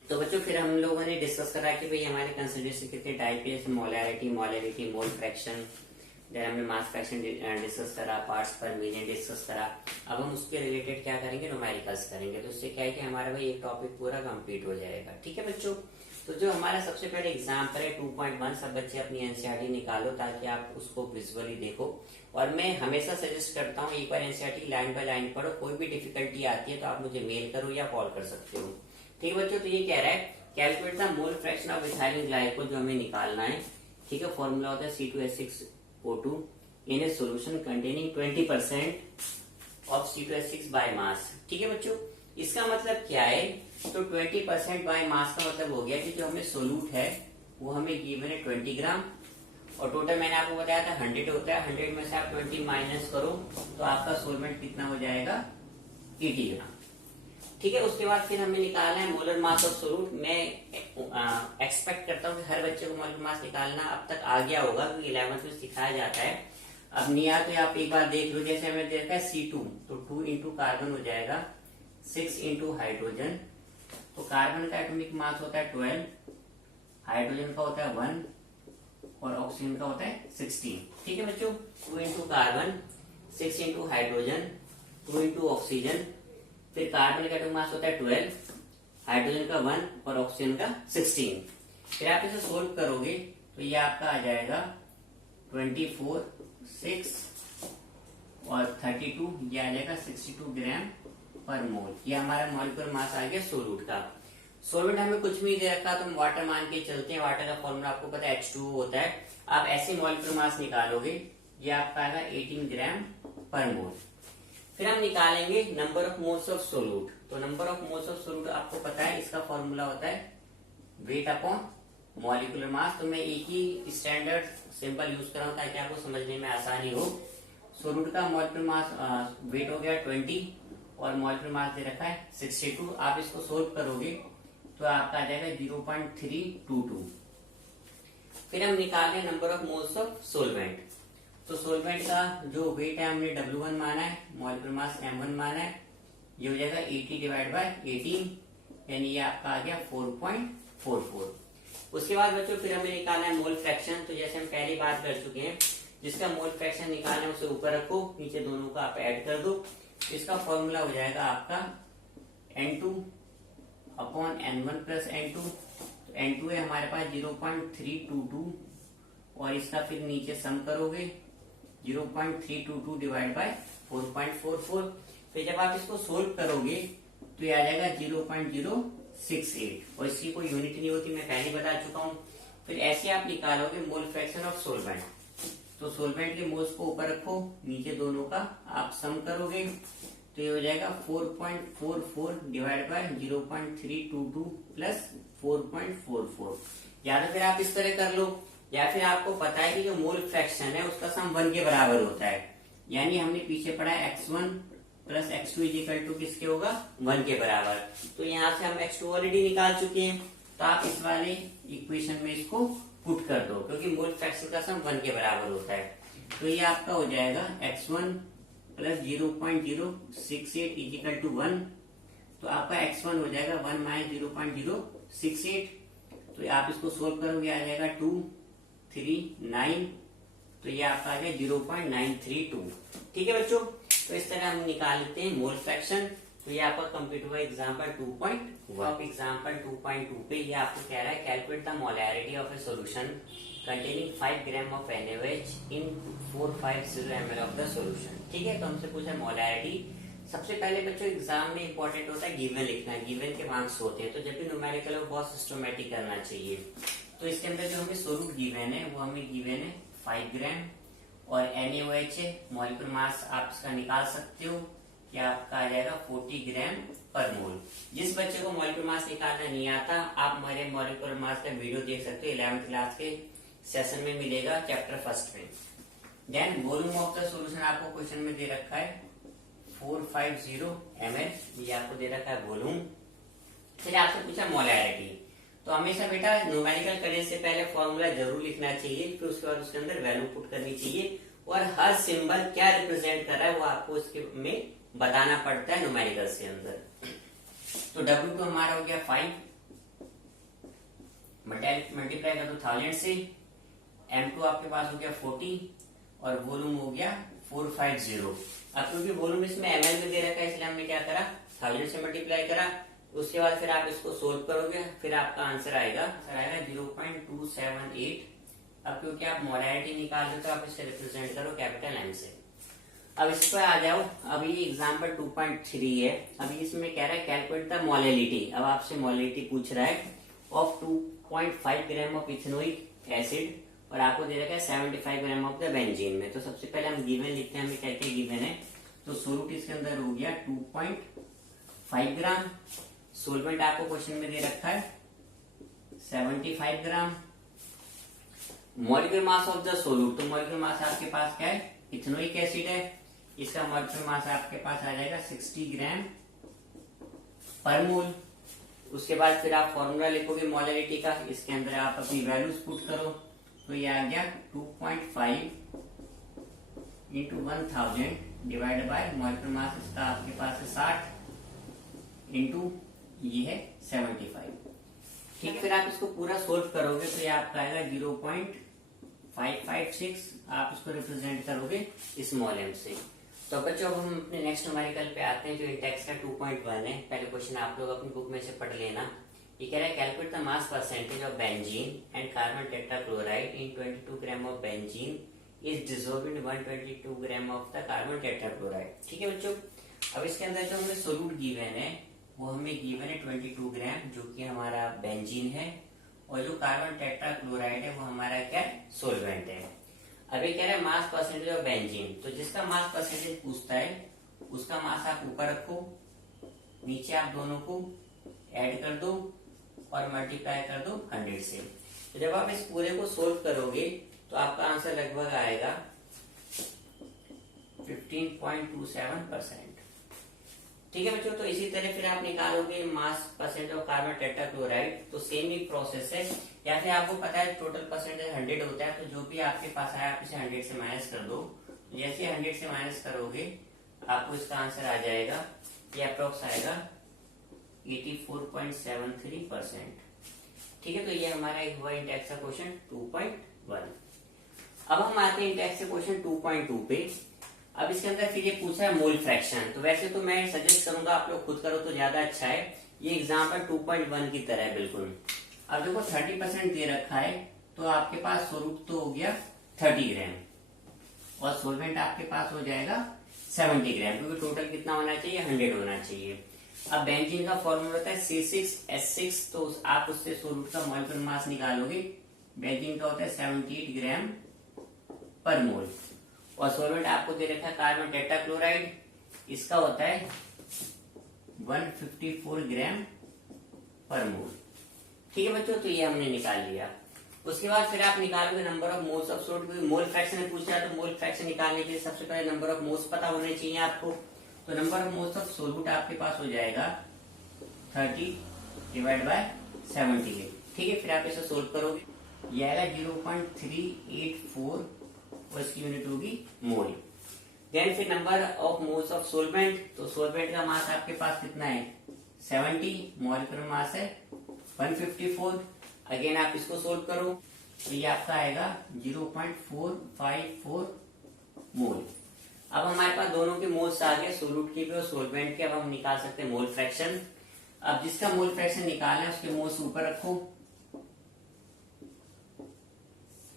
तो बच्चों फिर हम लोगों ने डिस्कस करा कि भाई हमारे कंसंट्रेशन कितने टाइप है, molarity, molarity, mole fraction, then हमने मास फ्रैक्शन डिस्कस करा, पार्ट्स पर मिलियन डिस्कस करा। अब हम उसके रिलेटेड क्या करेंगे, न्यूमेरिकल्स करेंगे। तो उससे क्या है कि हमारा भाई एक टॉपिक पूरा कंप्लीट हो जाएगा। ठीक है बच्चों। तो जो हमारा सबसे पहले एग्जाम्पल है 2.1, सब बच्चे अपनी एनसीईआरटी निकालो ताकि आप उसको विजुअली देखो। और मैं हमेशा सजेस्ट करता हूँ एक बार एनसीईआरटी लाइन बाय लाइन पढ़ो, कोई भी डिफिकल्टी आती है तो आप मुझे मेल करो या कॉल कर सकते हो। ठीक है बच्चों। तो ये कह रहा है calculate the mole fraction of ethylene glycol, जो हमें निकालना है। ठीक है। फॉर्मूला होता है C2H6O2 in a solution containing 20% of C2H6 by mass. ठीक है बच्चों। इसका मतलब क्या है, तो 20% बाय मास का मतलब हो गया कि जो हमें सोल्यूट है वो हमें गिवन है 20 ग्राम, और टोटल मैंने आपको बताया था 100 होता है। 100 में से आप 20 माइनस करो तो आपका सोलवेंट कितना हो जाएगा, 80 ग्राम। ठीक है। उसके बाद फिर हमें निकालना है मोलर मास ऑफ सोल्यूट। मैं एक्सपेक्ट करता हूँ कि हर बच्चे को मोलर मास निकालना अब तक आ गया होगा, क्योंकि 11th में सिखाया जाता है। अब नहीं आया तो आप एक बार देख लो, जैसे हमें देखा है C2, तो 2 इंटू कार्बन हो जाएगा 6 इंटू हाइड्रोजन। तो कार्बन का एटॉमिक मास होता है 12, हाइड्रोजन का होता है 1 और ऑक्सीजन का होता है 16। ठीक है बच्चों। 2 into carbon, 6 into hydrogen, 2 into oxygen, फिर कार्बन का एटॉमिक मास होता है 12, हाइड्रोजन का 1 और ऑक्सीजन का 16। फिर आप इसे सोल्व करोगे तो ये आपका आ जाएगा 24, 6 और 32, ये आ जाएगा 62 ग्राम पर मोल। ये हमारा मॉलिक्यूलर मास आ गया सोल्यूट का। सोल्वेंट हमें कुछ भी दे रखा तो हम वाटर मान के चलते हैं। वाटर का फॉर्मूला आपको पता है H2O होता है। आप ऐसे मॉलिक्यूलर मास निकालोगे, ये आपका आएगा 18 ग्राम पर मोल। फिर हम निकालेंगे number of moles of solute. तो number of moles of solute आपको पता है, इसका फॉर्मूला होता है वेट अपॉन मॉलिक्यूलर मास। तो मैं एक ही स्टैंडर्ड सिंपल यूज कर रहा हूं ताकि आपको समझने में आसानी हो। सोल्यूट का मॉलिक्यूलर मास वेट हो गया 20 और मॉलिक्यूलर मास दे रखा है 62। आप इसको सोल्व करोगे तो आपका आ जाएगा 0.322। फिर हम निकाल रहे number of moles of solvent. तो सोलवेंट का जो वेट है हमने W1 माना है, मॉलिक्यूलर मास M1 माना है, ये हो जाएगा 80 डिवाइड बाय 18, यानी ये आपका आ गया 4.44। उसके बाद बच्चों फिर हमें निकालना है मोल फ्रैक्शन। तो जैसे हम पहले बात कर चुके हैं जिसका मोल फ्रैक्शन निकालना है उसे ऊपर रखो, नीचे दोनों का आप ऐड कर दो। इसका फॉर्मूला हो जाएगा आपका N2 upon N1 plus N2। तो N2 है हमारे पास 0.322 और इसका फिर नीचे सम करोगे 0.322 डिवाइड बाय 4.44। फिर जब आप इसको सोल्व करोगे तो ये आ जाएगा 0.068 और इसकी कोई यूनिट नहीं होती, मैं पहले बता चुका हूँ। फिर ऐसे आप निकालोगे मोल फ्रैक्शन ऑफ सोलवेंट। तो सोलवेंट के मोल्स को ऊपर रखो, नीचे दोनों का आप सम करोगे तो ये हो जाएगा 4.44 डिवाइड बाय 0.322 प्लस 4.44। या तो फिर आप इस तरह कर लो, या फिर आपको पता है कि जो मोल फ्रैक्शन है उसका सम 1 के बराबर होता है, यानी हमने पीछे पढ़ा है x1 plus x2 is equal to किसके होगा 1 के बराबर। तो यहाँ से हम x2 ऑलरेडी निकाल चुके हैं, तो आप इस वाले इक्वेशन में इसको पुट कर दो, क्योंकि मोल फ्रैक्शन का सम 1 के बराबर होता है। तो ये आपका हो जाएगा x1 प्लस 0.068 इजिकल टू 1। तो आपका x1 हो जाएगा 1 माइनस 0.068। तो आप इसको सोल्व करोगे आ जाएगा 239। तो ये आपका आ गया 0.932। ठीक है बच्चों, तो इस तरह हम निकाल लेते हैं मोल फ्रैक्शन। तो ये आपका कंप्लीट हुआ एग्जाम्पल 2.1। एग्जाम्पल 2.2 पे ये आपको कह रहा है calculate the molarity of A solution containing 5 gram of NaOH in 450 ml of the solution. ठीक है, तो हमसे पूछा मोलैरिटी। सबसे पहले बच्चों एग्जाम में इंपॉर्टेंट होता है गिवन लिखना, गिवन के मार्क्स होते हैं। तो जब भी न्यूमेरिकल हो बहुत सिस्टमैटिक करना चाहिए। तो इसके अंदर जो हमें सोल्यूट गिवन है वो हमें गिवन है 5 ग्राम और NaOH है। मॉलिक्यूलर मास आप इसका निकाल सकते हो कि आपका आ जाएगा 40 ग्राम पर मोल। जिस बच्चे को मॉलिक्यूलर मास निकालना नहीं आता, आप हमारे मॉलिक्यूलर मास का वीडियो देख सकते हो, 11th क्लास के सेशन में मिलेगा चैप्टर फर्स्ट में। Then volume of the solution आपको क्वेश्चन में दे रखा है 450 ml, ये आपको दे रखा है वॉल्यूम। फिर आपसे पूछा मोलैरिटी। तो हमेशा बेटा न्यूमेरिकल करने से पहले फॉर्मूला जरूर लिखना चाहिए, फिर उसके बाद उसके अंदर वैल्यू पुट करनी चाहिए, और हर सिंबल क्या रिप्रेजेंट कर रहा है वो आपको इसके में बताना पड़ता है न्यूमेरिकल से अंदर। तो W2 हमारा हो गया 5, मल्टीप्लाई कर दो 1000 से। M2 आपके पास हो गया 40 और वॉल्यूम हो गया 450। अब क्योंकि वॉल्यूम इसमें ml में दे रखा है इसलिए हमने क्या करा 1000 से मल्टीप्लाई करा। उसके बाद फिर आप इसको सोल्व करोगे, फिर आपका आंसर आएगा 0.278। अब क्योंकि आप मोलैरिटी निकाल रहे हो तो आप इसे रिप्रेजेंट करो कैपिटल M से। अब इस पर आ जाओ। अब ये एग्जाम्पल 2.3 है। अभी इसमें कह रहा है कैलकुलेट द मोलैरिटी। अब आपसे मोलैरिटी पूछ रहा है of 2.5 gram of ethanoic acid और आपको दे रखा है 75 ग्राम ऑफ द बेंजीन में। तो सबसे पहले हम गिवन लिखते हैं, हमें क्या क्या गिवन है। तो सोल्यूट इसके अंदर हो गया 2.5 ग्राम। सोलवेंट आपको क्वेश्चन में दे रखा है 75 gram. Molecular mass of the solute, तो मॉलिक्यूलर मास आपके पास क्या है इथेनोइक एसिड है, इसका मॉलिक्यूलर मास आपके पास आ जाएगा 60 ग्राम पर मोल। उसके बाद फिर आप फॉर्मूला लिखोगे मोलैरिटी का, इसके अंदर आप अपनी वैल्यूज पुट करो। तो ये आ गया 2.5 into 1000 divide by molecular mass इसका आपके पास है 60 इंटू ये है 75। ठीक है, फिर आप इसको पूरा सोल्व करोगे तो ये आपका आएगा 0.556। आप इसको रिप्रेजेंट करोगे स्मॉल m से। तो बच्चों अब हम अपने नेक्स्ट न्यूमेरिकल पे आते हैं जो इंटेक्स का 2.1 है। पहले क्वेश्चन आप लोग अपनी बुक में से पढ़ लेना। ये कह रहा है calculate the mass percentage of benzene and carbon tetrachloride in 22 gram of benzene is dissolved in 122 gram of the carbon tetrachloride. ठीक है बच्चों, अब इसके अंदर जो हमें सोल्यूट गिवन है वो हमें गिवन है 22 ग्राम जो कि हमारा बेंजीन है, और जो कार्बन टेट्राक्लोराइड है वो हमारा क्या सोलवेंट है। अभी कह रहे हैं मास परसेंटेज ऑफ बेंजीन। तो जिसका मास परसेंटेज पूछता है उसका मास आप ऊपर रखो, नीचे आप दोनों को ऐड कर दो और मल्टीप्लाई कर दो 100 से। तो जब आप इस पूरे को सोल्व करोगे तो आपका आंसर लगभग आएगा 15.27%। ठीक है बच्चों, तो इसी तरह फिर आप निकालोगे मास परसेंट ऑफ कार्बन टेट्राक्लोराइड। तो सेम ही प्रोसेस है, या फिर आपको पता है टोटल परसेंटेज 100 होता है, तो जो भी आपके पास आया आप इसे 100 से माइनस कर दो। जैसे 100 से माइनस करोगे आपको इसका आंसर आ जाएगा, ये अप्रोक्स आएगा 84.73%। ठीक है, तो ये हमारा एक हुआ इंटेक्स का क्वेश्चन 2.1। अब हम आते हैं इंडेक्स से क्वेश्चन 2.2 पे। अब इसके अंदर फिर ये पूछा है मोल फ्रैक्शन। तो वैसे तो मैं सजेस्ट करूंगा आप लोग खुद करो तो ज्यादा अच्छा है। ये एग्जाम्पल 2.1 की तरह है बिल्कुल। अब देखो 30% दे रखा है, तो आपके पास स्वरूप तो हो गया 30 ग्राम और सोलवेंट आपके पास हो जाएगा 70 ग्राम, क्योंकि टोटल कितना होना चाहिए, 100 होना चाहिए। अब बेंजीन का फॉर्मूला होता है C6H6, तो आप उससे सोलूट का मॉलिक्यूलर मास निकालोगे। बेंजीन का होता है 78 ग्राम पर मोल और सोलवेंट आपको दे रखा है कार्बन टेट्राक्लोराइड, इसका होता है 154 ग्राम पर मोल। ठीक है बच्चों, तो ये हमने निकाल लिया। उसके बाद फिर आप निकालोगे number of moles of solute, क्योंकि मोल फ्रैक्शन में पूछा है तो मोल फ्रैक्शन निकालने के लिए सबसे पहले नंबर ऑफ मोल्स पता होने चाहिए आपको। तो number of moles of solute आपके पास हो जाएगा 30 डिवाइड बाय 70। ठीक है, फिर आप इसे सोल्व करोगे, ये आएगा 0.384 और इसकी यूनिट होगी मोल। देन फिर number of moles of solvent, तो सोलवेंट का मास आपके पास कितना है 70, मॉलिक्यूलर मास है 154। अगेन आप इसको सोल्व करो तो ये आपका आएगा 0.454 मोल। अब हमारे पास दोनों के मोल्स आ गए, सोलूट के भी और सोलवेंट के। अब हम निकाल सकते हैं मोल फ्रैक्शन। अब जिसका मोल फ्रैक्शन निकालना है उसके मोल्स ऊपर रखो,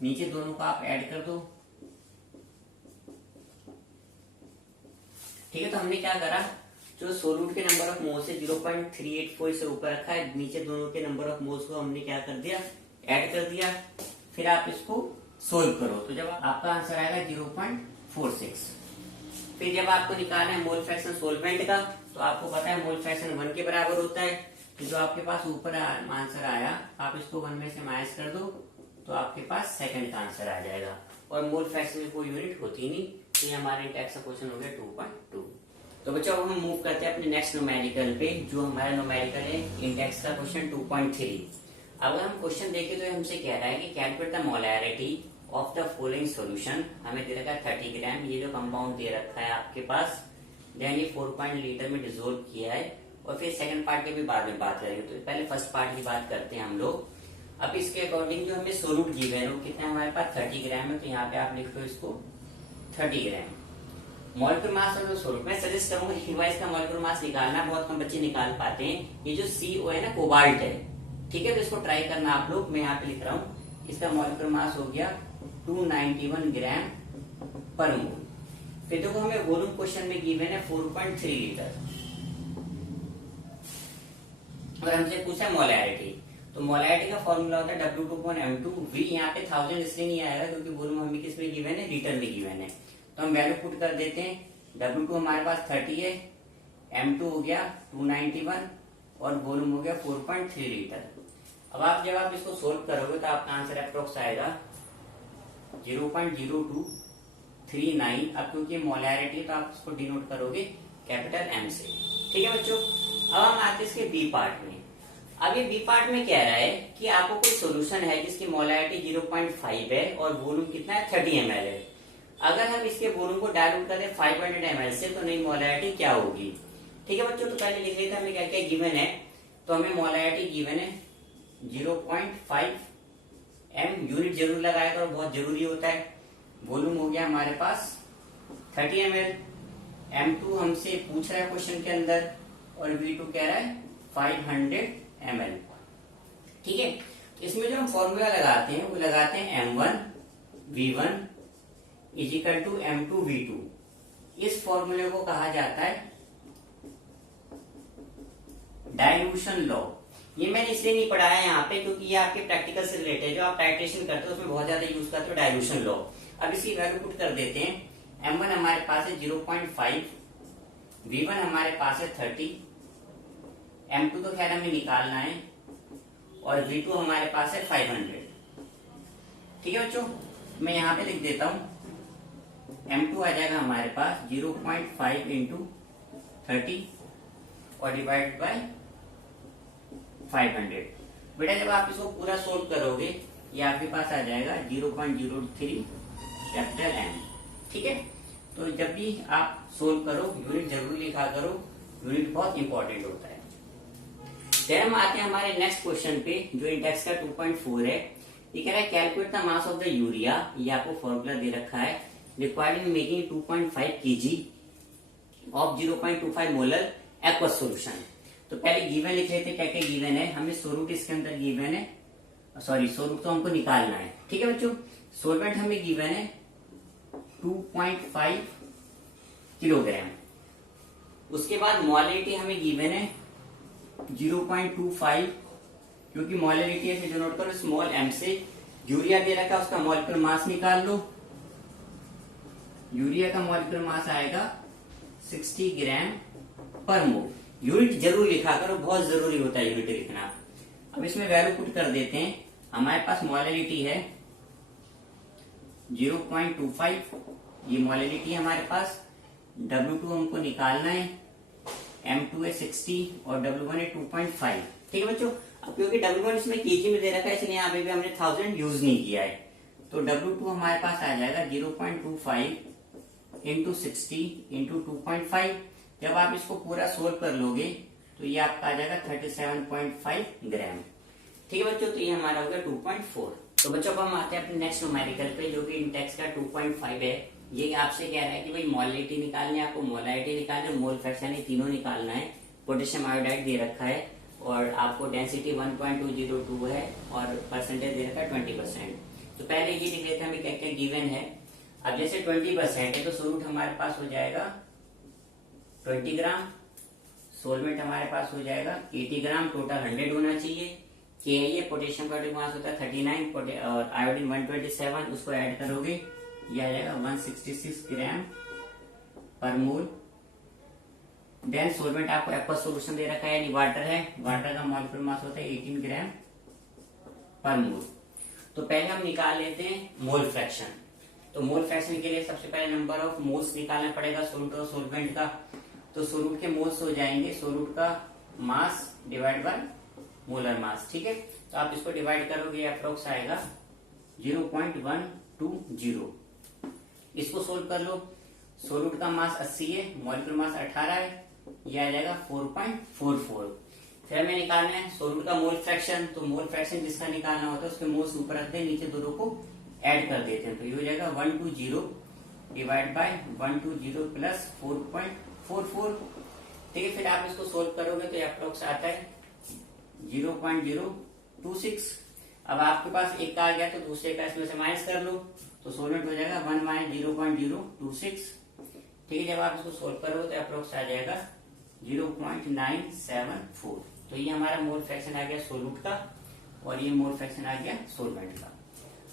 नीचे दोनों का आप ऐड कर दो। ठीक है, तो हमने क्या करा, जो सोलूट के नंबर ऑफ मोल्स है 0.384 से ऊपर रखा है, नीचे दोनों के नंबर ऑफ मोल्स को हमने क्या कर दिया, ऐड कर दिया। फिर आप इसको सोल्व करो तो जब आपका आंसर आएगा 0.46। फिर जब आपको निकालना है मोल फ्रैक्शन सोलवेंट का, तो आपको पता है मोल फ्रैक्शन 1 के बराबर होता है। तो जो आपके पास ऊपर आंसर आया, आप इसको 1 में से माइनस कर दो तो आपके पास सेकंड का आंसर आ जाएगा। और मोल फ्रैक्शन में कोई यूनिट होती नहीं। तो ये हमारे टैक्स का क्वेश्चन हो गया 2.2। तो बच्चों अब हम मूव करते हैं अपने नेक्स्ट न्यूमेरिकल पे, जो हमारा न्यूमेरिकल है इंडेक्स का क्वेश्चन 2.3। अगर हम क्वेश्चन देखें तो हमसे कह रहा है कि calculate the molarity of the following solution. हमें दे रखा है 30 ग्राम, ये जो कंपाउंड दे रखा है आपके पास, देन ये 4 लीटर में डिसोल्व किया है। और फिर सेकंड पार्ट की भी बाद में बात करेंगे, तो पहले फर्स्ट पार्ट की बात करते हैं हम लोग। अब इसके अकॉर्डिंग जो हमें सोलूट गिवन है वो कितना हमारे पास 30 ग्राम है, तो यहाँ पे आप लिख दो इसको 30 ग्राम। मॉलिक्यूलर मास और सोलूट, मैं सजेस्ट करूंगा इसका मॉलिक्यूलर मास निकालना, बहुत कम बच्चे निकाल पाते हैं। ये जो CO है ना, कोबाल्ट है, ठीक है, तो इसको ट्राई करना आप लोग। मैं यहाँ पे लिख रहा हूँ, इसका मॉलिक्यूलर मास हो गया 291 ग्राम पर मोल। फिर देखो हमें वॉल्यूम क्वेश्चन में गिवन है 4.3 लीटर और हमसे पूछा मोलैरिटी। तो मोलैरिटी का फॉर्मूला होता है W2/M2। V यहाँ पे 1000 इसलिए नहीं आएगा क्योंकि वॉल्यूम हमें किस में गिवन है, लीटर में गिवन है। तो हम वैल्यू पुट कर देते हैं। W2 हमारे पास 30 है, M2 हो गया 291 और वॉल्यूम हो गया 4.3 लीटर। अब जब आप इसको सोल्व करोगे तो आपका आंसर अप्रोक्स आएगा 0.0239। अब क्योंकि मोलैरिटी तो आप इसको डिनोट करोगे कैपिटल M से। ठीक है बच्चों, अब हम आते हैं इसके बी पार्ट में। अब ये बी पार्ट में कह रहा है कि आपको कोई सॉल्यूशन है जिसकी मोलैरिटी 0.5 है और वॉल्यूम कितना है 30 ml है। अगर हम इसके वॉल्यूम को डायल्यूट करें 500 ml से, तो नई मोलैरिटी क्या होगी। ठीक है बच्चों, तो पहले लिख लेते हैं हमें क्या क्या गिवन है। तो हमें मोलैरिटी गिवन है 0.5 m, यूनिट जरूर लगाया करो, बहुत जरूरी होता है। वॉल्यूम हो गया हमारे पास 30 ml। M2 हमसे पूछ रहा है क्वेश्चन के अंदर और V2 कह रहा है 500 ml। ठीक है, इसमें जो हम फॉर्मूला लगाते हैं वो लगाते हैं M1V1 इजिकल टू M2V2। इस फॉर्मूले को कहा जाता है डाइल्यूशन लॉ। ये मैंने इसलिए नहीं पढ़ाया यहाँ पे क्योंकि ये आपके प्रैक्टिकल से रिलेटेड है, जो आप टाइट्रेशन करते हो उसमें बहुत ज्यादा यूज करते हो डाइल्यूशन लॉ। अब इसकी वैल्यू पुट कर देते हैं। M1 हमारे पास है 0.5, V1 हमारे पास है 30, M2 तो खैर हमें निकालना है और V2 हमारे पास है 500। ठीक है बच्चों, मैं यहाँ पे लिख देता हूं M2 आ जाएगा हमारे पास 0.5 इंटू 30 और डिवाइड बाय 500। बेटा जब आप इसको पूरा सोल्व करोगे ये आपके पास आ जाएगा 0.03 कैपिटल M। ठीक है, तो जब भी आप सोल्व करो यूनिट जरूर लिखा करो, यूनिट बहुत इंपॉर्टेंट होता है। फिर हम आते हैं हमारे नेक्स्ट क्वेश्चन पे जो इंडेक्स का 2.4 है। ये कह रहा है calculate the mass of the urea, ये आपको फॉर्मूला दे रखा है, required in making 2.5 kg of 0.25 molar aqueous solution. तो पहले गिवन लिख लेते क्या क्या गिवन है, हमें सोल्यूट इसके अंदर गिवन है, सॉरी सोल्यूट तो हमको निकालना है, ठीक है बच्चों। सोलवेंट हमें गिवन है 2.5 किलोग्राम, उसके बाद मोलैलिटी हमें गिवन है 0.25, क्योंकि मोलैलिटी ऐसे जो नोट करो स्मॉल m से, यूरिया दे रखा है उसका मॉलिक्यूलर मास निकाल लो, यूरिया का मॉलिक्यूलर मास आएगा 60 ग्राम पर मोल। यूनिट जरूर लिखा करो, बहुत जरूरी होता है यूनिट लिखना। अब इसमें वैल्यू पुट कर देते हैं, हमारे पास मोलैलिटी है 0.25, ये मोलैलिटी है हमारे पास, W2 हमको निकालना है, M2 है 60 और W1 है 2.5, ठीक है बच्चों। अब क्योंकि W1 इसमें केजी में दे रखा है इसलिए यहाँ पे भी हमने 1000 यूज नहीं किया है, तो W2 हमारे पास आ जाएगा 0.25 इंटू 60 इंटू 2.5। जब आप इसको पूरा सोल्व कर लोगे तो ये आपका आ जाएगा 37.5 ग्राम, ठीक है बच्चों। तो ये हमारा हो गया 2.4। तो बच्चों अब हम आते हैं अपने नेक्स्ट न्यूमेरिकल पे, जो कि इंटेक्स का 2.5 है। ये आपसे कह रहा है कि भाई मोलैलिटी निकालनी है, आपको मोलैलिटी निकालनी है, मोल फ्रैक्शन ये तीनों निकालना है। पोटेशियम आयोडाइड दे रखा है और आपको डेंसिटी 1.202 है और परसेंटेज दे रखा है 20%। तो पहले ये लिख लेते हैं हमें क्या क्या गिवन है। अब जैसे 20% है तो सोल्यूट हमारे पास हो जाएगा 20 ग्राम, सोलवेंट हमारे पास हो जाएगा 80 ग्राम, टोटल 100 होना चाहिए। के है ये पोटेशियम का मास होता है 39 और आयोडीन 127, उसको ऐड करोगे ये आ जाएगा 166 ग्राम पर मोल। देन सोलवेंट आपको एक्वस सॉल्यूशन दे रखा है, यानी वाटर है, वाटर का मॉलिक्यूलर मास होता है 18 ग्राम पर मोल। तो पहले हम निकाल लेते हैं मोल फ्रैक्शन। तो मोल फ्रैक्शन के लिए सबसे पहले नंबर ऑफ मोल्स निकालना पड़ेगा सोल्यूट और सोलवेंट का। तो सोल्यूट के मोल्स हो जाएंगे सोल्यूट का mass divide by molar mass, ठीक है। तो आप इसको डिवाइड करोगे अप्रोक्स आएगा 0.120। इसको सोल्व कर लो, सोल्यूट का मास 80 है, मॉलिक्यूलर मास 18 है, ये आ जाएगा 4.44। फिर हमें निकालना है सोल्यूट का मोल फ्रैक्शन। तो मोल फ्रैक्शन जिसका निकालना होता है उसके मोल्स ऊपर रखते हैं, नीचे दोनों को ऐड कर देते हैं। तो ये हो जाएगा 120 डिवाइड बाय 120 प्लस 4.44, ठीक है। फिर आप इसको सोल्व करोगे तो अप्रोक्स आता है 0.026। अब आपके पास एक का आ गया तो दूसरे का इसमें से माइनस कर लो, तो सोल्वेंट हो जाएगा 1 माइनस 0.026, ठीक है। जब आप इसको सोल्व करोगे तो अप्रोक्स आ जाएगा 0.974। तो ये हमारा मोल फ्रैक्शन आ गया सोल्यूट का और ये मोल फ्रैक्शन आ गया सोलवेंट का।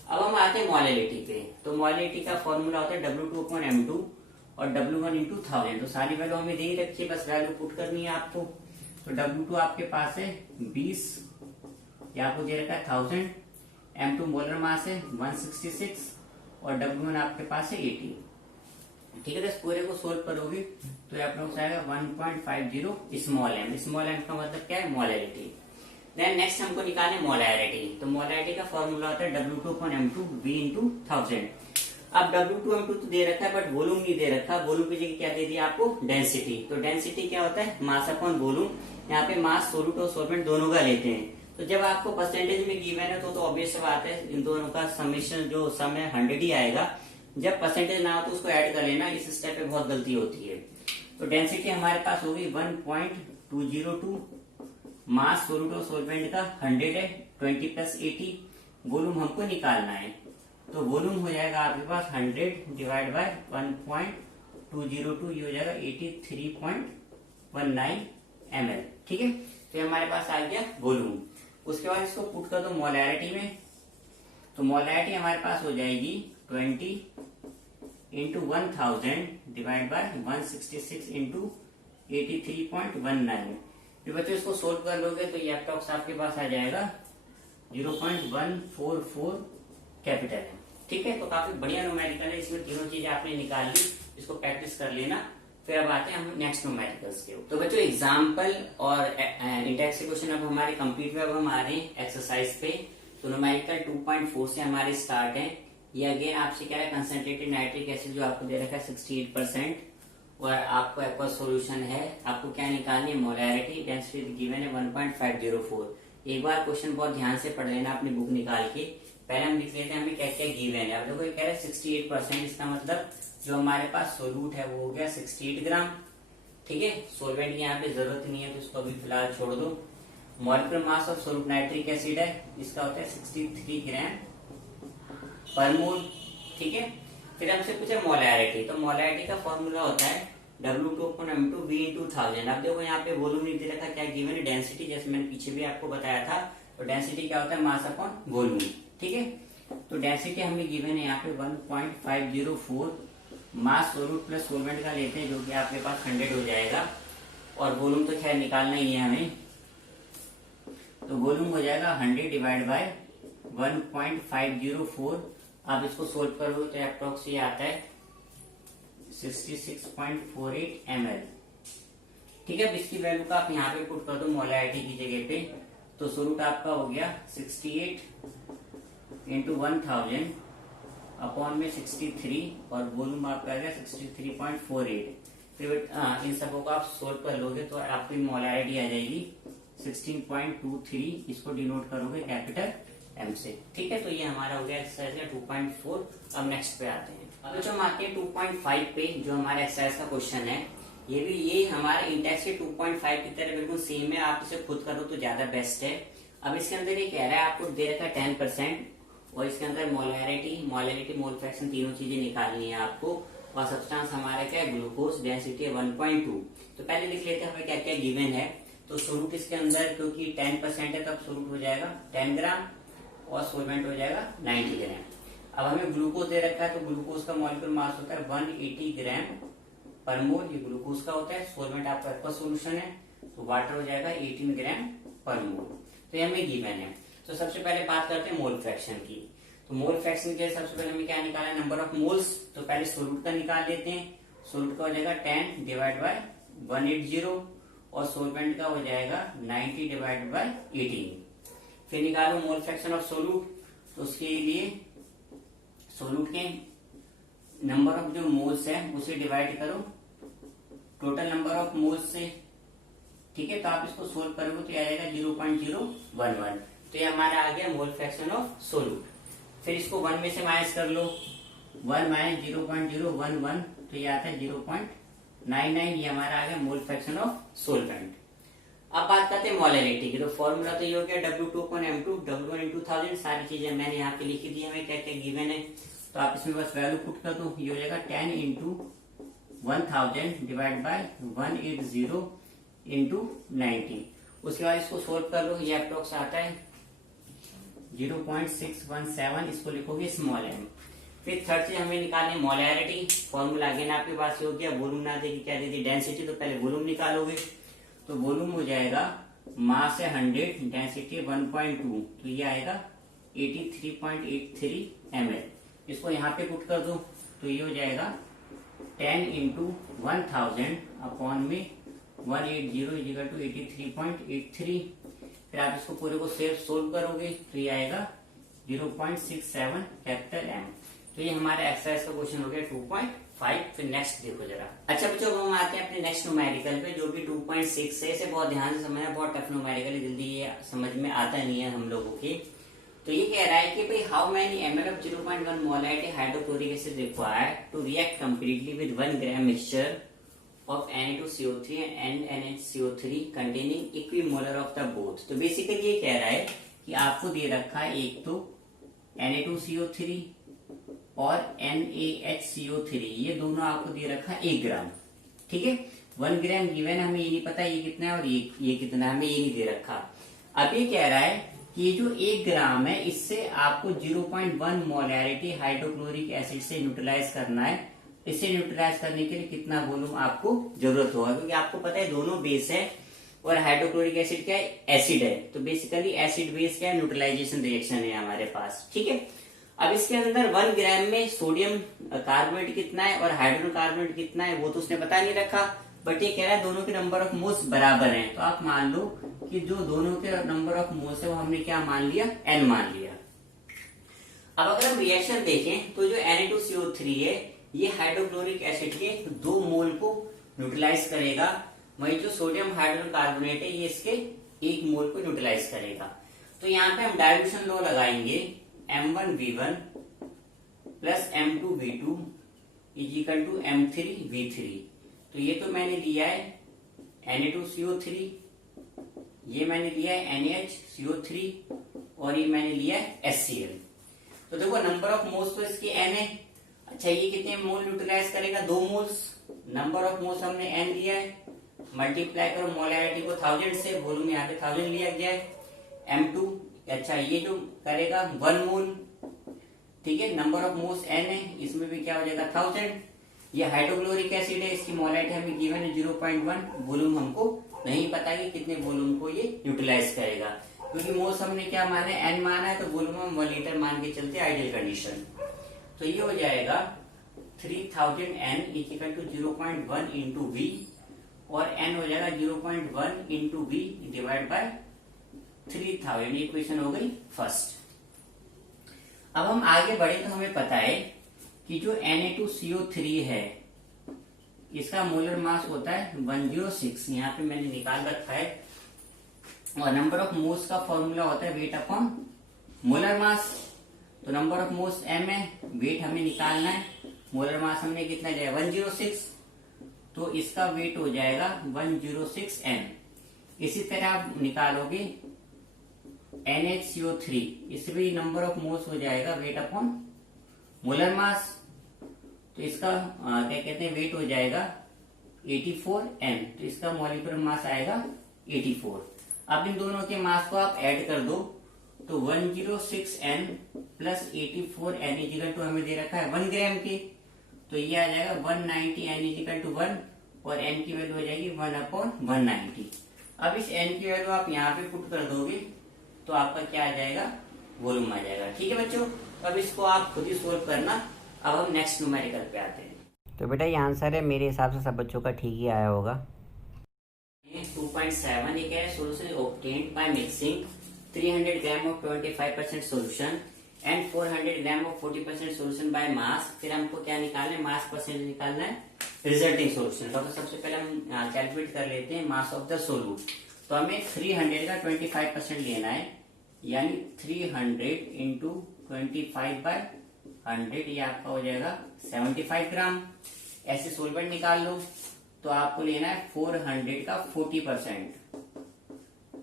अब हम आते हैं मोलैलिटी पे। तो मोलैलिटी का फॉर्मूला होता है W2/M2 और W1 into 1000। तो सारी वैल्यू हमें दे ही रखी है, बस वैल्यू पुट करनी है आपको। तो W2 आपके पास है 20, या आपको दे रखा है 1000, M2 मोलर मास है 166 और W1 आपके पास है 80, ठीक है। तो इस पूरे को सोल्व करोगे तो अप्रोक्स आएगा 1.50 स्मॉल m। स्मॉल m का मतलब क्या है, मोलैलिटी। देन नेक्स्ट हमको निकालना है मोलैरिटी। तो मोलैरिटी का फॉर्मूला होता है W2/M2 V into 1000। अब W2/M2 तो दे रखा है बट वॉल्यूम नहीं दे रखा, वॉल्यूम की जगह क्या दे दिया आपको, डेंसिटी। तो डेंसिटी क्या होता है, मास अपॉन वॉल्यूम। यहाँ पे मास सोल्यूट और सोलवेंट दोनों का लेते हैं। तो जब आपको परसेंटेज में गिवन है तो ऑब्वियस बात है इन दोनों का समेशन जो सम है 100 ही आएगा। जब परसेंटेज ना हो तो उसको ऐड कर लेना, इस स्टेप पे बहुत गलती होती है। तो डेंसिटी हमारे पास होगी 1.202, मास सोल्यूट और सोलवेंट का 100 है, 20 प्लस 80, वॉल्यूम हमको निकालना है। तो वॉल्यूम हो जाएगा आपके पास 100 डिवाइड बाय 1.202, ये हो जाएगा 83.19 ml, ठीक है। तो हमारे पास आ गया वॉल्यूम। उसके बाद इसको पुट कर दो मोलैरिटी में। तो मोलैरिटी हमारे पास हो जाएगी 20 इंटू 1000 डिवाइड बाय 166 इंटू 83.19। फिर बच्चों इसको सोल्व कर लोगे तो ये अप्रोक्स आपके पास आ जाएगा 0.144 कैपिटल है, ठीक है। तो काफी बढ़िया न्यूमेरिकल है, इसमें तीनों चीजें आपने निकाल ली, इसको प्रैक्टिस कर लेना। फिर अब आते हैं हम नेक्स्ट न्यूमेरिकल्स के। तो बच्चों एग्जाम्पल और इंडेक्स के क्वेश्चन अब हमारे कंप्लीट हुए। अब हम आ रहे हैं एक्सरसाइज पे। तो न्यूमेरिकल 2.4 से हमारे स्टार्ट है। ये अगेन आपसे कह रहा है कंसंट्रेटेड नाइट्रिक एसिड जो आपको दे रखा है 68% और आपको एक्वस सॉल्यूशन है। आपको क्या निकालनी है, मोलैरिटी। डेंसिटी गिवन है 1.504। एक बार क्वेश्चन बहुत ध्यान से पढ़ लेना अपनी बुक निकाल के, पहले हम लिख लेते हैं हमें क्या क्या गिवन है। अब देखो ये कह रहा है 68%, इसका मतलब जो हमारे पास सोल्यूट है वो हो गया 68 ग्राम। ठीक है, सोलवेंट की यहाँ पे जरूरत नहीं है तो इसको अभी फिलहाल छोड़ दो। Molecular mass of solute nitric acid है, इसका होता है 63 ग्राम पर मोल। ठीक है, फिर हमसे पूछे मोलैरिटी, तो मोलैरिटी का फॉर्मूला होता है W2/M2 V/1000। अब देखो यहाँ पे वॉल्यूम नहीं दे रखा, क्या गिवन है डेंसिटी, जैसे मैंने पीछे भी आपको बताया था। तो डेंसिटी क्या होता है, मास अपॉन वॉल्यूम। ठीक है, तो डेंसिटी हमें गिवन है यहाँ पे 1.504। मास सोल्यूट प्लस सोलवेंट का लेते हैं जो कि आपके पास 100 हो जाएगा, और वॉल्यूम तो खैर निकालना ही है हमें, तो वॉल्यूम हो जाएगा 100 डिवाइड बाय 1.504। आप इसको सोल्व करोगे तो अप्रोक्स ये आता है 66.48 ml। ठीक है, अब इसकी वैल्यू का आप यहाँ पे पुट कर दो मोलैरिटी की जगह पे, तो सोल्यूट आपका हो गया 68 इंटू 1000 अपॉन में 63, और वॉल्यूम आपका आ गया 63.48। फिर इन सबको को आप सोल्व कर लोगे तो आपकी मोलैरिटी आ जाएगी 16.23। इसको डिनोट करोगे कैपिटल M से। ठीक है, तो ये हमारा हो गया एक्सरसाइज का 2.4। अब नेक्स्ट पे आते हैं। अब जो हम आते हैं 2.5 पे, जो हमारा एक्सरसाइज का क्वेश्चन है, ये हमारा इंडेक्स के 2.5 की तरह बिल्कुल सेम है, आप इसे खुद करो तो ज्यादा बेस्ट है। अब इसके अंदर ये कह रहा है आपको दे रखा है 10%, और इसके अंदर मोलैरिटी मोल फ्रैक्शन तीनों चीजें निकालनी है आपको, और सब्सटेंस हमारा क्या है ग्लूकोज, डेंसिटी है 1.2। तो पहले लिख लेते हैं हमें क्या क्या गिवन है। तो सोल्यूट इसके अंदर क्योंकि 10% है तब सोल्यूट हो जाएगा 10 ग्राम, और सोलवेंट हो जाएगा 90 ग्राम। अब हमें ग्लूकोज दे रखा है, तो ग्लूकोज का मॉलिक्यूलर मास होता है 180 ग्राम पर मोल, ये ग्लूकोज का होता है। सोलवेंट आपका एक्वस सोल्यूशन है, तो वाटर हो जाएगा 18 ग्राम पर मोल। तो ये हमें गिवन है। तो सबसे पहले बात करते हैं मोल फ्रैक्शन की। तो मोल फ्रैक्शन के सबसे पहले हमें क्या निकालना है, नंबर ऑफ मोल्स। तो पहले सोल्यूट का निकाल लेते हैं। सोल्यूट का हो जाएगा 10 डिवाइड बाय 180, और सोलवेंट का हो जाएगा 90 डिवाइड बाय 18। फिर निकालो मोल फ्रैक्शन ऑफ सोल्यूट। तो उसके लिए सोल्यूट के नंबर ऑफ जो मोल्स है उसे डिवाइड करो टोटल नंबर ऑफ मोल्स से। ठीक है, तो आप इसको सोल्व करोगे तो आ जाएगा 0.011। तो ये हमारा आ गया मोल फ्रैक्शन ऑफ सोल्यूट। फिर इसको 1 में से माइनस कर लो, 1 माइनस 0.011, तो ये आता है 0.99। ये हमारा आ गया मोल फ्रैक्शन ऑफ सोलवेंट। अब बात करते हैं मोलैरिटी की। तो फॉर्मूला तो ये हो गया W2/M2 W1/1000। सारी चीजें मैंने यहाँ पे लिखी दी है, हमें क्या क्या गिवन है, तो आप इसमें बस वैल्यू पुट कर दो। ये हो जाएगा 10 इंटू 1000 डिवाइड बाय 180 इंटू 90। उसके बाद इसको सोल्व कर लो, ये अप्रोक्स आता है 0.617। इसको लिखोगे स्मॉल m। फिर थर्ड चीज हमें निकालनी मोलैरिटी। फॉर्मूला अगेन आपके पास हो गया, वॉल्यूम ना देगी क्या दे दी डेंसिटी, तो पहले वॉल्यूम निकालोगे। तो वॉल्यूम हो जाएगा मास है 100, डेंसिटी 1.2, तो ये आएगा 83.83 ml। इसको यहाँ पे पुट कर दो, तो ये हो जाएगा 10 इंटू 1000 अपॉन में 180 इजिकल टू 83.83। फिर आप इसको पूरे को सोल्व करोगे तो ये आएगा 0.67 कैपिटल M। तो ये हमारा एक्सरसाइज का क्वेश्चन हो गया 2.5। फिर नेक्स्ट देखो जरा। अच्छा बच्चों, हम आते हैं अपने नेक्स्ट न्यूमेरिकल पे, जो कि 2.6 है। इसे बहुत ध्यान से समझना, बहुत टफ न्यूमेरिकल है, जल्दी ये समझ में आता नहीं है हम लोगों की। तो ये कह रहा है कि भाई how many ml of 0.1 molarity hydrochloric acid required to react completely with 1 gram mixture of Na2CO3 and NaCO3 containing equimolar of the both। तो बेसिकली ये कह रहा है कि आपको दे रखा है एक तो Na2CO3 और NaHCO3, ये दोनों आपको दे रखा है 1 ग्राम। ठीक है, 1 ग्राम गिवन, हमें ये नहीं पता ये कितना है और ये कितना है, हमें ये नहीं दे रखा। अब ये कह रहा है कि ये जो 1 ग्राम है इससे आपको 0.1 मोलैरिटी हाइड्रोक्लोरिक एसिड से न्यूट्रलाइज करना है। इसे न्यूट्रलाइज करने के लिए कितना वॉल्यूम आपको जरूरत होगा, क्योंकि आपको पता है दोनों बेस है और हाइड्रोक्लोरिक एसिड क्या है, एसिड है। तो बेसिकली एसिड बेस क्या है, न्यूट्रलाइजेशन रिएक्शन है हमारे पास। ठीक है, अब इसके अंदर 1 ग्राम में सोडियम कार्बोनेट कितना है और हाइड्रोकार्बोनेट कितना है वो तो उसने बता नहीं रखा, बट ये कह रहा है दोनों के नंबर ऑफ मोल्स बराबर हैं। तो आप मान लो कि जो दोनों के नंबर ऑफ मोल्स है वो हमने क्या मान लिया, n मान लिया। अब अगर हम रिएक्शन देखें तो जो Na2CO3 है ये हाइड्रोक्लोरिक एसिड के 2 मोल को न्यूट्रलाइज करेगा, वही जो सोडियम हाइड्रोकार्बोनेट है ये इसके 1 मोल को न्यूट्रलाइज करेगा। तो यहाँ पे हम डाइल्यूशन लॉ लगाएंगे M1V1 plus M2V2 is equal to M3V3। तो ये तो मैंने लिया है Na2CO3, ये मैंने लिया है NaHCO3 और ये मैंने लिया है HCl। तो देखो नंबर ऑफ मोल्स तो इसके n है। अच्छा ये कितने मोल यूटिलाइज करेगा? 2 मोल्स। नंबर ऑफ मोल्स हमने n लिया है, मल्टीप्लाई करो मोलैरिटी को 1000 से, वॉल्यूम यहाँ पे 1000 लिया गया है। M2 अच्छा ये जो करेगा 1 मोल, ठीक है। नंबर ऑफ मोल्स n है, इसमें भी क्या हो जाएगा 1000। ये हाइड्रोक्लोरिक एसिड है, इसकी मोलैरिटी हमें गिवन है 0.1, वॉल्यूम हमको नहीं पता कि कितने वॉल्यूम को ये यूटिलाइज करेगा, क्योंकि मोल्स हमने क्या माना है n माना है, तो वॉल्यूम हम 1 लीटर मान के चलते आइडियल कंडीशन। तो ये हो जाएगा 3000 n equal to 0.1 into V, और n हो जाएगा 0.1 इंटू वी डिवाइड बाय 3000। ये क्वेश्चन हो गई फर्स्ट। अब हम आगे बढ़े तो हमें पता है कि जो Na2CO3 है इसका मोलर मास होता है 106, यहाँ पे मैंने निकाल रखा है। और नंबर ऑफ मोल्स का फॉर्मूला होता है वेट अपॉन मोलर मास। तो नंबर ऑफ मोल्स m है, वेट हमें निकालना है, मोलर मास हमने कितना जाए 106, तो इसका वेट हो जाएगा 106 m। इसी तरह आप निकालोगे NaCO3, इससे भी नंबर ऑफ मोल्स हो जाएगा वेट अपॉन मोलर मास, तो इसका क्या कहते हैं वेट हो जाएगा 84 m, तो इसका मॉलिक्यूलर मास आएगा 84। अब इन दोनों के मास को आप ऐड कर दो, तो 106 n plus 84 n equal to हमें दे रखा है 1 ग्राम के, तो ये आ जाएगा 190 n इजिकल टू 1, और n की वैल्यू हो जाएगी 1/190। अब इस n की वैल्यू आप यहाँ पे पुट कर दोगे तो आपका क्या आ जाएगा, वॉल्यूम आ जाएगा। ठीक है बच्चों, अब इसको आप खुद ही सोल्व करना। अब हम नेक्स्ट न्यूमेरिकल पे आते हैं। तो बेटा ये आंसर है, मेरे हिसाब से सब बच्चों का ठीक ही आया होगा। 2.7 ये क्या है, solution obtained by mixing 300 gram of 25% solution and 400 gram of 40% solution by mass. फिर हमको क्या निकालना है, मास परसेंटेज निकालना है रिजल्टिंग सोल्यूशन। तो सबसे पहले हम कैलकुलेट कर लेते हैं मास ऑफ द सोल्यूट। तो हमें 300 का 25% लेना है, यानी 300 इंटू 25/100, ये आपका हो जाएगा 75 ग्राम। ऐसे सोलवेंट निकाल लो, तो आपको लेना है 400 का 40%,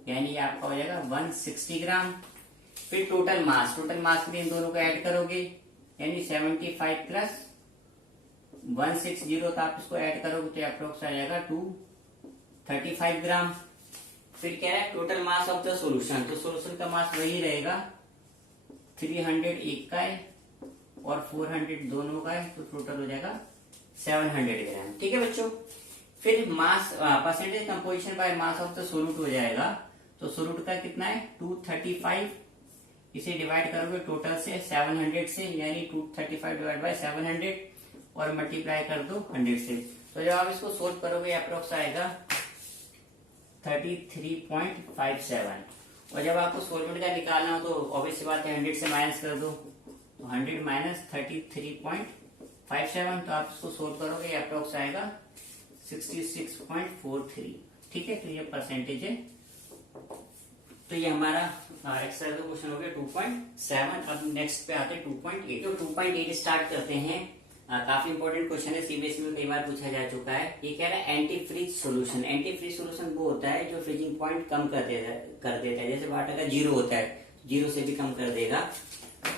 यानी ये आपका हो जाएगा 160 ग्राम। फिर टोटल मास में इन दोनों को ऐड करोगे, यानी 75 प्लस 160, तो आप इसको ऐड करोगे तो अप्रोक्स आ जाएगा 235 ग्राम। फिर कह रहा है total mass of the solution, तो सॉल्यूशन का मास वही रहेगा, 300 एक का है और 400 दोनों का है, तो टोटल हो जाएगा 700 ग्राम। ठीक है बच्चों। फिर mass percentage composition by mass of the solute हो जाएगा, तो सोल्यूट का कितना है 235, इसे डिवाइड करोगे टोटल से 700 से, यानी 235 डिवाइड बाय 700 और मल्टीप्लाई कर दो 100 से। तो जब आप इसको सोल्व करोगे अप्रोक्स आएगा 33.57, और जब आपको सोल्वेंट का निकालना हो तो ऑब्वियस सी बात है 100 से माइनस कर दो, तो 100 माइनस 33.57, तो आप इसको सोल्व करोगे अप्रोक्स आएगा 66.43। ठीक है, तो ये परसेंटेज है। तो ये हमारा एक्सरसाइज का क्वेश्चन हो गया 2.7। अब नेक्स्ट पे आते हैं 2.8। तो 2.8 स्टार्ट करते हैं। काफी इंपॉर्टेंट क्वेश्चन है, सीबीएसई में कई बार पूछा जा चुका है। ये कह रहा है antifreeze solution. Antifreeze solution वो होता है जो फ्रीजिंग पॉइंट कम कर देता है। जैसे वाटर का 0 होता है, 0 से भी कम कर देगा।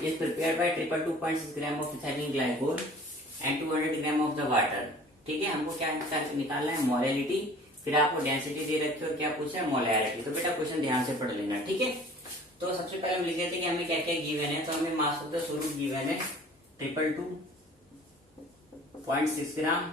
Is prepare by 222.6 gram of ethylene glycol and 200 gram of the water. ठीक है, हमको क्या निकालना है, मोलैरिटी। फिर आपको डेंसिटी दे रखी है और क्या पूछा है, मोलैरिटी। तो बेटा क्वेश्चन ध्यान से पढ़ लेना। ठीक है, तो सबसे पहले हम लिख देते हैं कि हमें क्या क्या गिवन है। तो हमें मास ऑफ द सोल्यूट गिवन है 222.6 ग्राम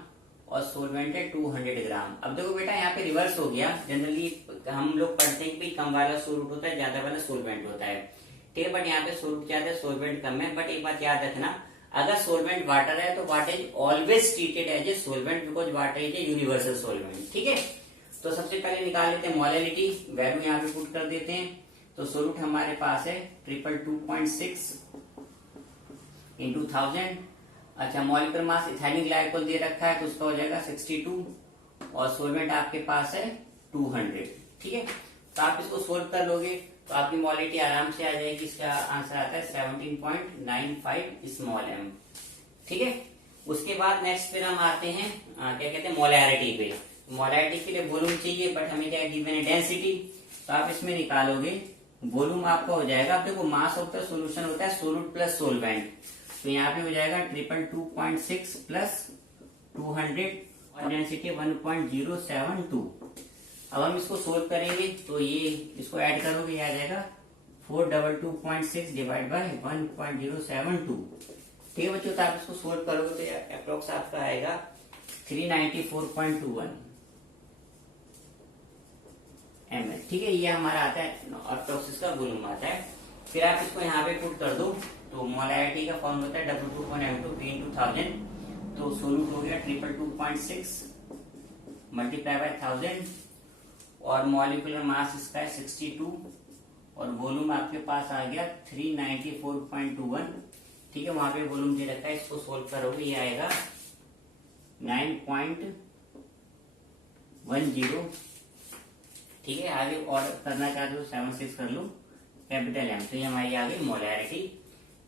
और सोलवेंट है 200 ग्राम। अब देखो बेटा यहाँ पे रिवर्स हो गया। जनरली हम लोग पढ़ते हैं कि कम वाला सोल्यूट होता है, ज्यादा वाला सोलवेंट होता है। ठीक है, बट यहाँ पे सोल्यूट ज्यादा है, सोलवेंट कम है। बट एक बात याद रखना, अगर सोलवेंट वाटर है तो water is always treated as a solvent, because water is a universal solvent. ठीक है, तो सबसे पहले निकाल लेते हैं मोलैरिटी, वैल्यू यहाँ पे पुट कर देते हैं। तो सोल्यूट हमारे पास है 222.6 इंटू 1000। अच्छा, मॉलिक्यूलर मास इथाइलिन ग्लाइकोल दे रखा है, तो उसका हो जाएगा 62, और सोलवेंट आपके पास है 200। ठीक है, तो आप इसको सोल्व कर लोगे तो आपकी मोलिटी आराम से आ जाएगी। इसका आंसर आता है 17.95 स्मॉल एम। ठीक है, उसके बाद नेक्स्ट फिर हम आते हैं क्या कहते हैं मोलैरिटी पे। मोलैरिटी के लिए वॉल्यूम चाहिए, बट हमें क्या गिवन है डेंसिटी। तो आप इसमें निकालोगे वॉल्यूम आपका हो जाएगा। अब देखो मास ऑफ द सॉल्यूशन होता है सोल्यूट प्लस सोलवेंट, तो यहाँ पे हो जाएगा 222.6 प्लस 200 और डेंसिटी 1.072। अब हम इसको सोल्व करेंगे तो ये इसको ऐड करोगे, ये आ जाएगा 422.6 डिवाइड बाय 1.072। ठीक है बच्चों, तो आप इसको सोल्व करोगे तो अप्रोक्स आपका आएगा 394.21 ml। ठीक है, ये हमारा आता है अप्रोक्स इसका वॉल्यूम आता है। फिर आप इसको यहाँ पे पुट कर दो, तो मोलैरिटी का फॉर्म होता है W2.M2 P into 1000। तो सोल्यूट हो गया 222.6 मल्टीप्लाई बाय 1000 और मॉलिक्यूलर मास इसका है 62 और वॉल्यूम आपके पास आ गया 394.21। ठीक है, वहां पे वॉल्यूम दे रखा है, इसको सोल्व करोगे ये आएगा 9.10। ठीक है, आगे और करना चाहते हो 7-6 कर लो कैपिटल एम। तो ये हमारी आ गई मोलैरिटी।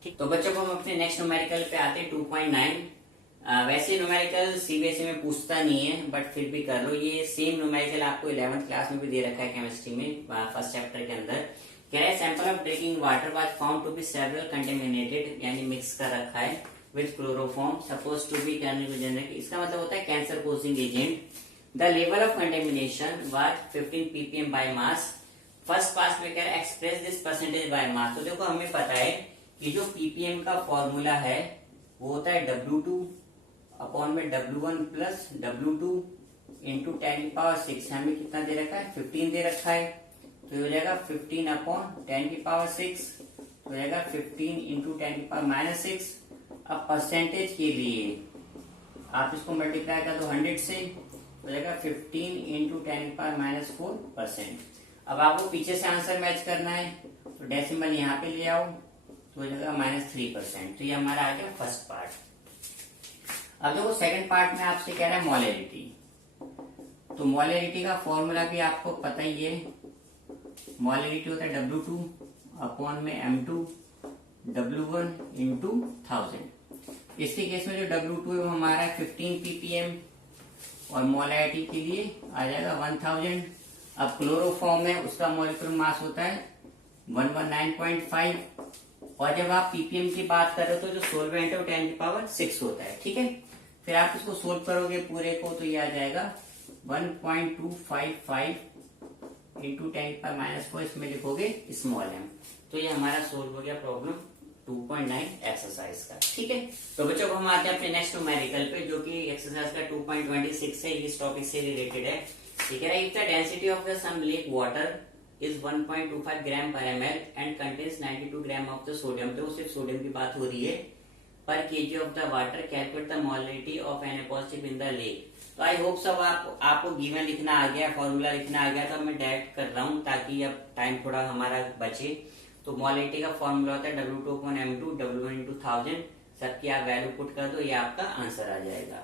ठीक, तो बच्चों को हम अपने नेक्स्ट न्यूमेरिकल पे आते हैं 2.9। वैसे न्यूमेरिकल सीबीएसई में पूछता नहीं है, बट फिर भी कर लो। ये सेम न्यूमेरिकल आपको 11th क्लास में भी दे रखा है केमिस्ट्री में फर्स्ट चैप्टर के अंदर। कह रहा है sample of drinking water was found to be several contaminated, यानी मिक्स कर रखा है with chloroform suppose to be carcinogenic. इसका मतलब होता है cancer causing agent. The level of contamination was 15 ppm by mass. First pass में कह रहा है express this percentage by mass. तो देखो हमें पता है कि जो ppm का फॉर्मूला है वो होता है W2 अपॉन में W1 प्लस W2 इंटू 10⁶। हमें कितना दे रखा है 15 दे रखा है, तो हो जाएगा 15 अपॉन 10⁶, तो हो जाएगा 15 इंटू 10⁻⁶। अब परसेंटेज के लिए आप इसको मल्टीप्लाई कर दो 100 से, हो जाएगा 15 इंटू 10⁻⁴%। अब आपको पीछे से आंसर मैच करना है, तो डेसिमल यहाँ पे ले आओ, तो हो जाएगा -3%। तो ये हमारा आ गया फर्स्ट पार्ट। अब देखो सेकंड पार्ट में आपसे कह रहा है मोलैरिटी। तो मोलैरिटी का फॉर्मूला भी आपको पता ही है। मोलैरिटी होता है W2 अपॉन में M2 W1 इंटू 1000। इसके केस में जो W2 है वो हमारा है 15 ppm और मोलैरिटी के लिए आ जाएगा 1000। अब क्लोरोफॉर्म में उसका मॉलिक्यूलर मास होता है 119.5 और जब आप ppm की बात कर रहे हो तो जो सोलवेंट है वो 10⁶ होता है। ठीक है, फिर आप इसको सोल्व करोगे पूरे को, तो ये आ जाएगा 1.255 इंटू 10⁻⁴, इसमें लिखोगे स्मॉल एम। तो ये हमारा सोल्व हो गया प्रॉब्लम 2.9 एक्सरसाइज का। ठीक है, तो बच्चों को हम आते हैं अपने नेक्स्ट न्यूमेरिकल पे, जो कि एक्सरसाइज का 2.26 है। इस टॉपिक से रिलेटेड है। ठीक है, if the density of the some lake water is 1.25 gram per ml and contains 92 gram of the sodium. तो सिर्फ सोडियम की बात हो रही है। Per KG of the water calculate the molarity of Na positive in the lake. तो I hope सब आपको गिवन लिखना आ गया, फॉर्मूला लिखना आ गया। तो मैं डायरेक्ट कर रहा हूँ ताकि अब टाइम थोड़ा हमारा बचे। तो मोलैरिटी का फॉर्मूला होता है W2 upon M2 W1 into 1000। सबकी आप वैल्यू पुट कर दो, ये आपका आंसर आ जाएगा।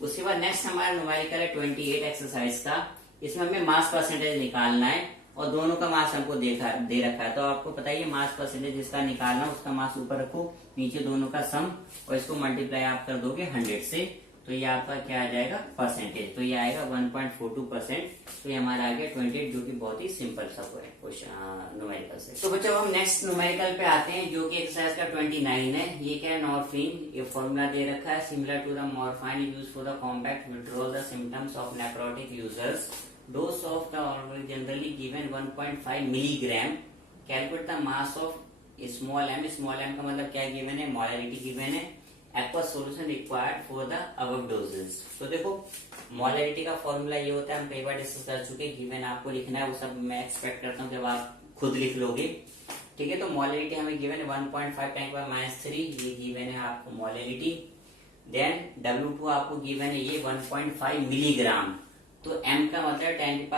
उसके बाद नेक्स्ट हमारा न्यूमेरिकल है 28 एक्सरसाइज का। इसमें हमें मास परसेंटेज निकालना है और दोनों का मास हमको दे रखा है। तो आपको पता ही है मास परसेंटेज जिसका निकालना उसका मास ऊपर रखो, नीचे दोनों का सम और इसको मल्टीप्लाई आप कर दोगे 100 से। तो ये आपका क्या आ जाएगा परसेंटेज, तो ये आएगा 1.42%। तो ये हमारा आ गया 28, जो कि बहुत ही सिंपल सा क्वेश्चन न्यूमेरिकल से। तो बच्चों हम नेक्स्ट न्यूमेरिकल पे आते हैं, जो कि एक्सरसाइज का 29 है। ये क्या है नॉर्फिन। ये फॉर्मूला दे रखा है similar to the morphine use for the compact withdrawal the symptoms of nephrotic users. Dose of the oral generally given 1.5 milligram. Calculate the mass of small m. Small m का मतलब क्या गिवन है, molarity given है। Aqueous solution required for the above doses। तो देखो molarity का formula ये होता है, हम कई बार डिस्कस कर चुके। गिवन आपको लिखना है, वो सब मैं एक्सपेक्ट करता हूँ जब आप खुद लिख लोगे। ठीक है, तो मोलैरिटी हमें गिवन है 1.5 10⁻³ ये गिवन है आपको मोलैरिटी। देन W2 आपको गिवन है ये 1.5 मिलीग्राम। तो m का मतलब 10⁻³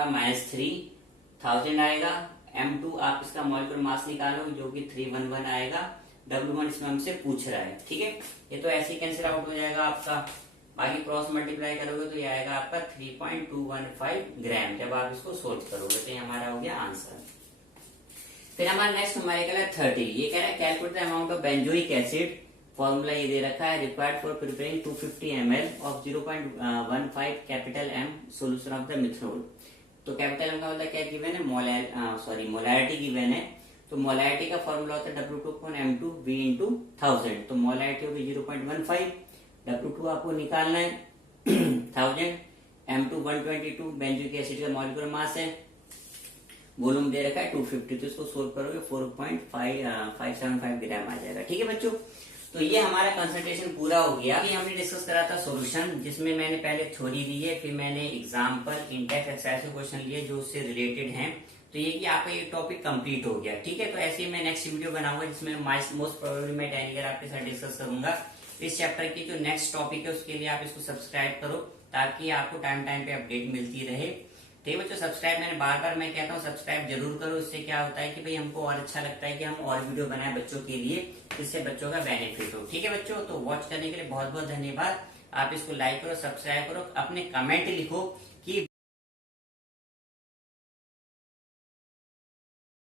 1000 आएगा। M2 आप इसका मॉलिक्यूलर मास निकालो, जो कि 311 आएगा। W1 इसमें हमसे पूछ रहा है। ठीक है, ये तो ऐसे ही कैंसिल आउट हो जाएगा आपका। बाकी क्रॉस मल्टीप्लाई करोगे तो ये आएगा आपका 3.215 ग्राम। जब आप इसको सोल्व करोगे तो ये हमारा हो गया आंसर। फिर हमारा नेक्स्ट न्यूमेरिकल है 30। ये कह रहा है calculate the amount of benzoic acid, formula ये दे रखा है, required for preparing 250 ml of 0.15 capital M solution of the methanol. तो कैपिटल M का मतलब क्या गिवन है, मोलैरिटी गिवन है। तो मोलैरिटी का फॉर्मूला होता है W2/M2V × 1000। तो मोलैरिटी होगी 0.15, W2 आपको निकालना है 1000, M2 122 बेंजोइक एसिड का मॉलिक्यूलर मास है, वॉल्यूम दे रखा है 250। तो इसको सोल्व करोगे 4.575 ग्राम आ जाएगा। ठीक है बच्चों, तो ये हमारा कंसंट्रेशन पूरा हो गया। अभी हमने डिस्कस करा था सॉल्यूशन, जिसमें मैंने पहले थ्योरी दी है, फिर मैंने एग्जांपल, इंटेक्स, एक्सरसाइज के क्वेश्चन लिए जो उससे रिलेटेड हैं। तो ये कि आपका ये टॉपिक कंप्लीट हो गया। ठीक है, तो ऐसे ही मैं नेक्स्ट वीडियो बनाऊंगा जिसमें मोस्ट प्रोबेबली मैं टाइगर आपके साथ डिस्कस करूंगा। इस चैप्टर की जो नेक्स्ट टॉपिक है उसके लिए आप इसको सब्सक्राइब करो, ताकि आपको टाइम टाइम पे अपडेट मिलती रहे। ठीक है बच्चों, सब्सक्राइब मैंने बार बार मैं कहता हूँ सब्सक्राइब जरूर करो। इससे क्या होता है कि भाई हमको और अच्छा लगता है कि हम और वीडियो बनाए बच्चों के लिए, जिससे बच्चों का बेनिफिट हो। ठीक है बच्चों, तो वॉच करने के लिए बहुत बहुत धन्यवाद। आप इसको लाइक करो, सब्सक्राइब करो, अपने कमेंट लिखो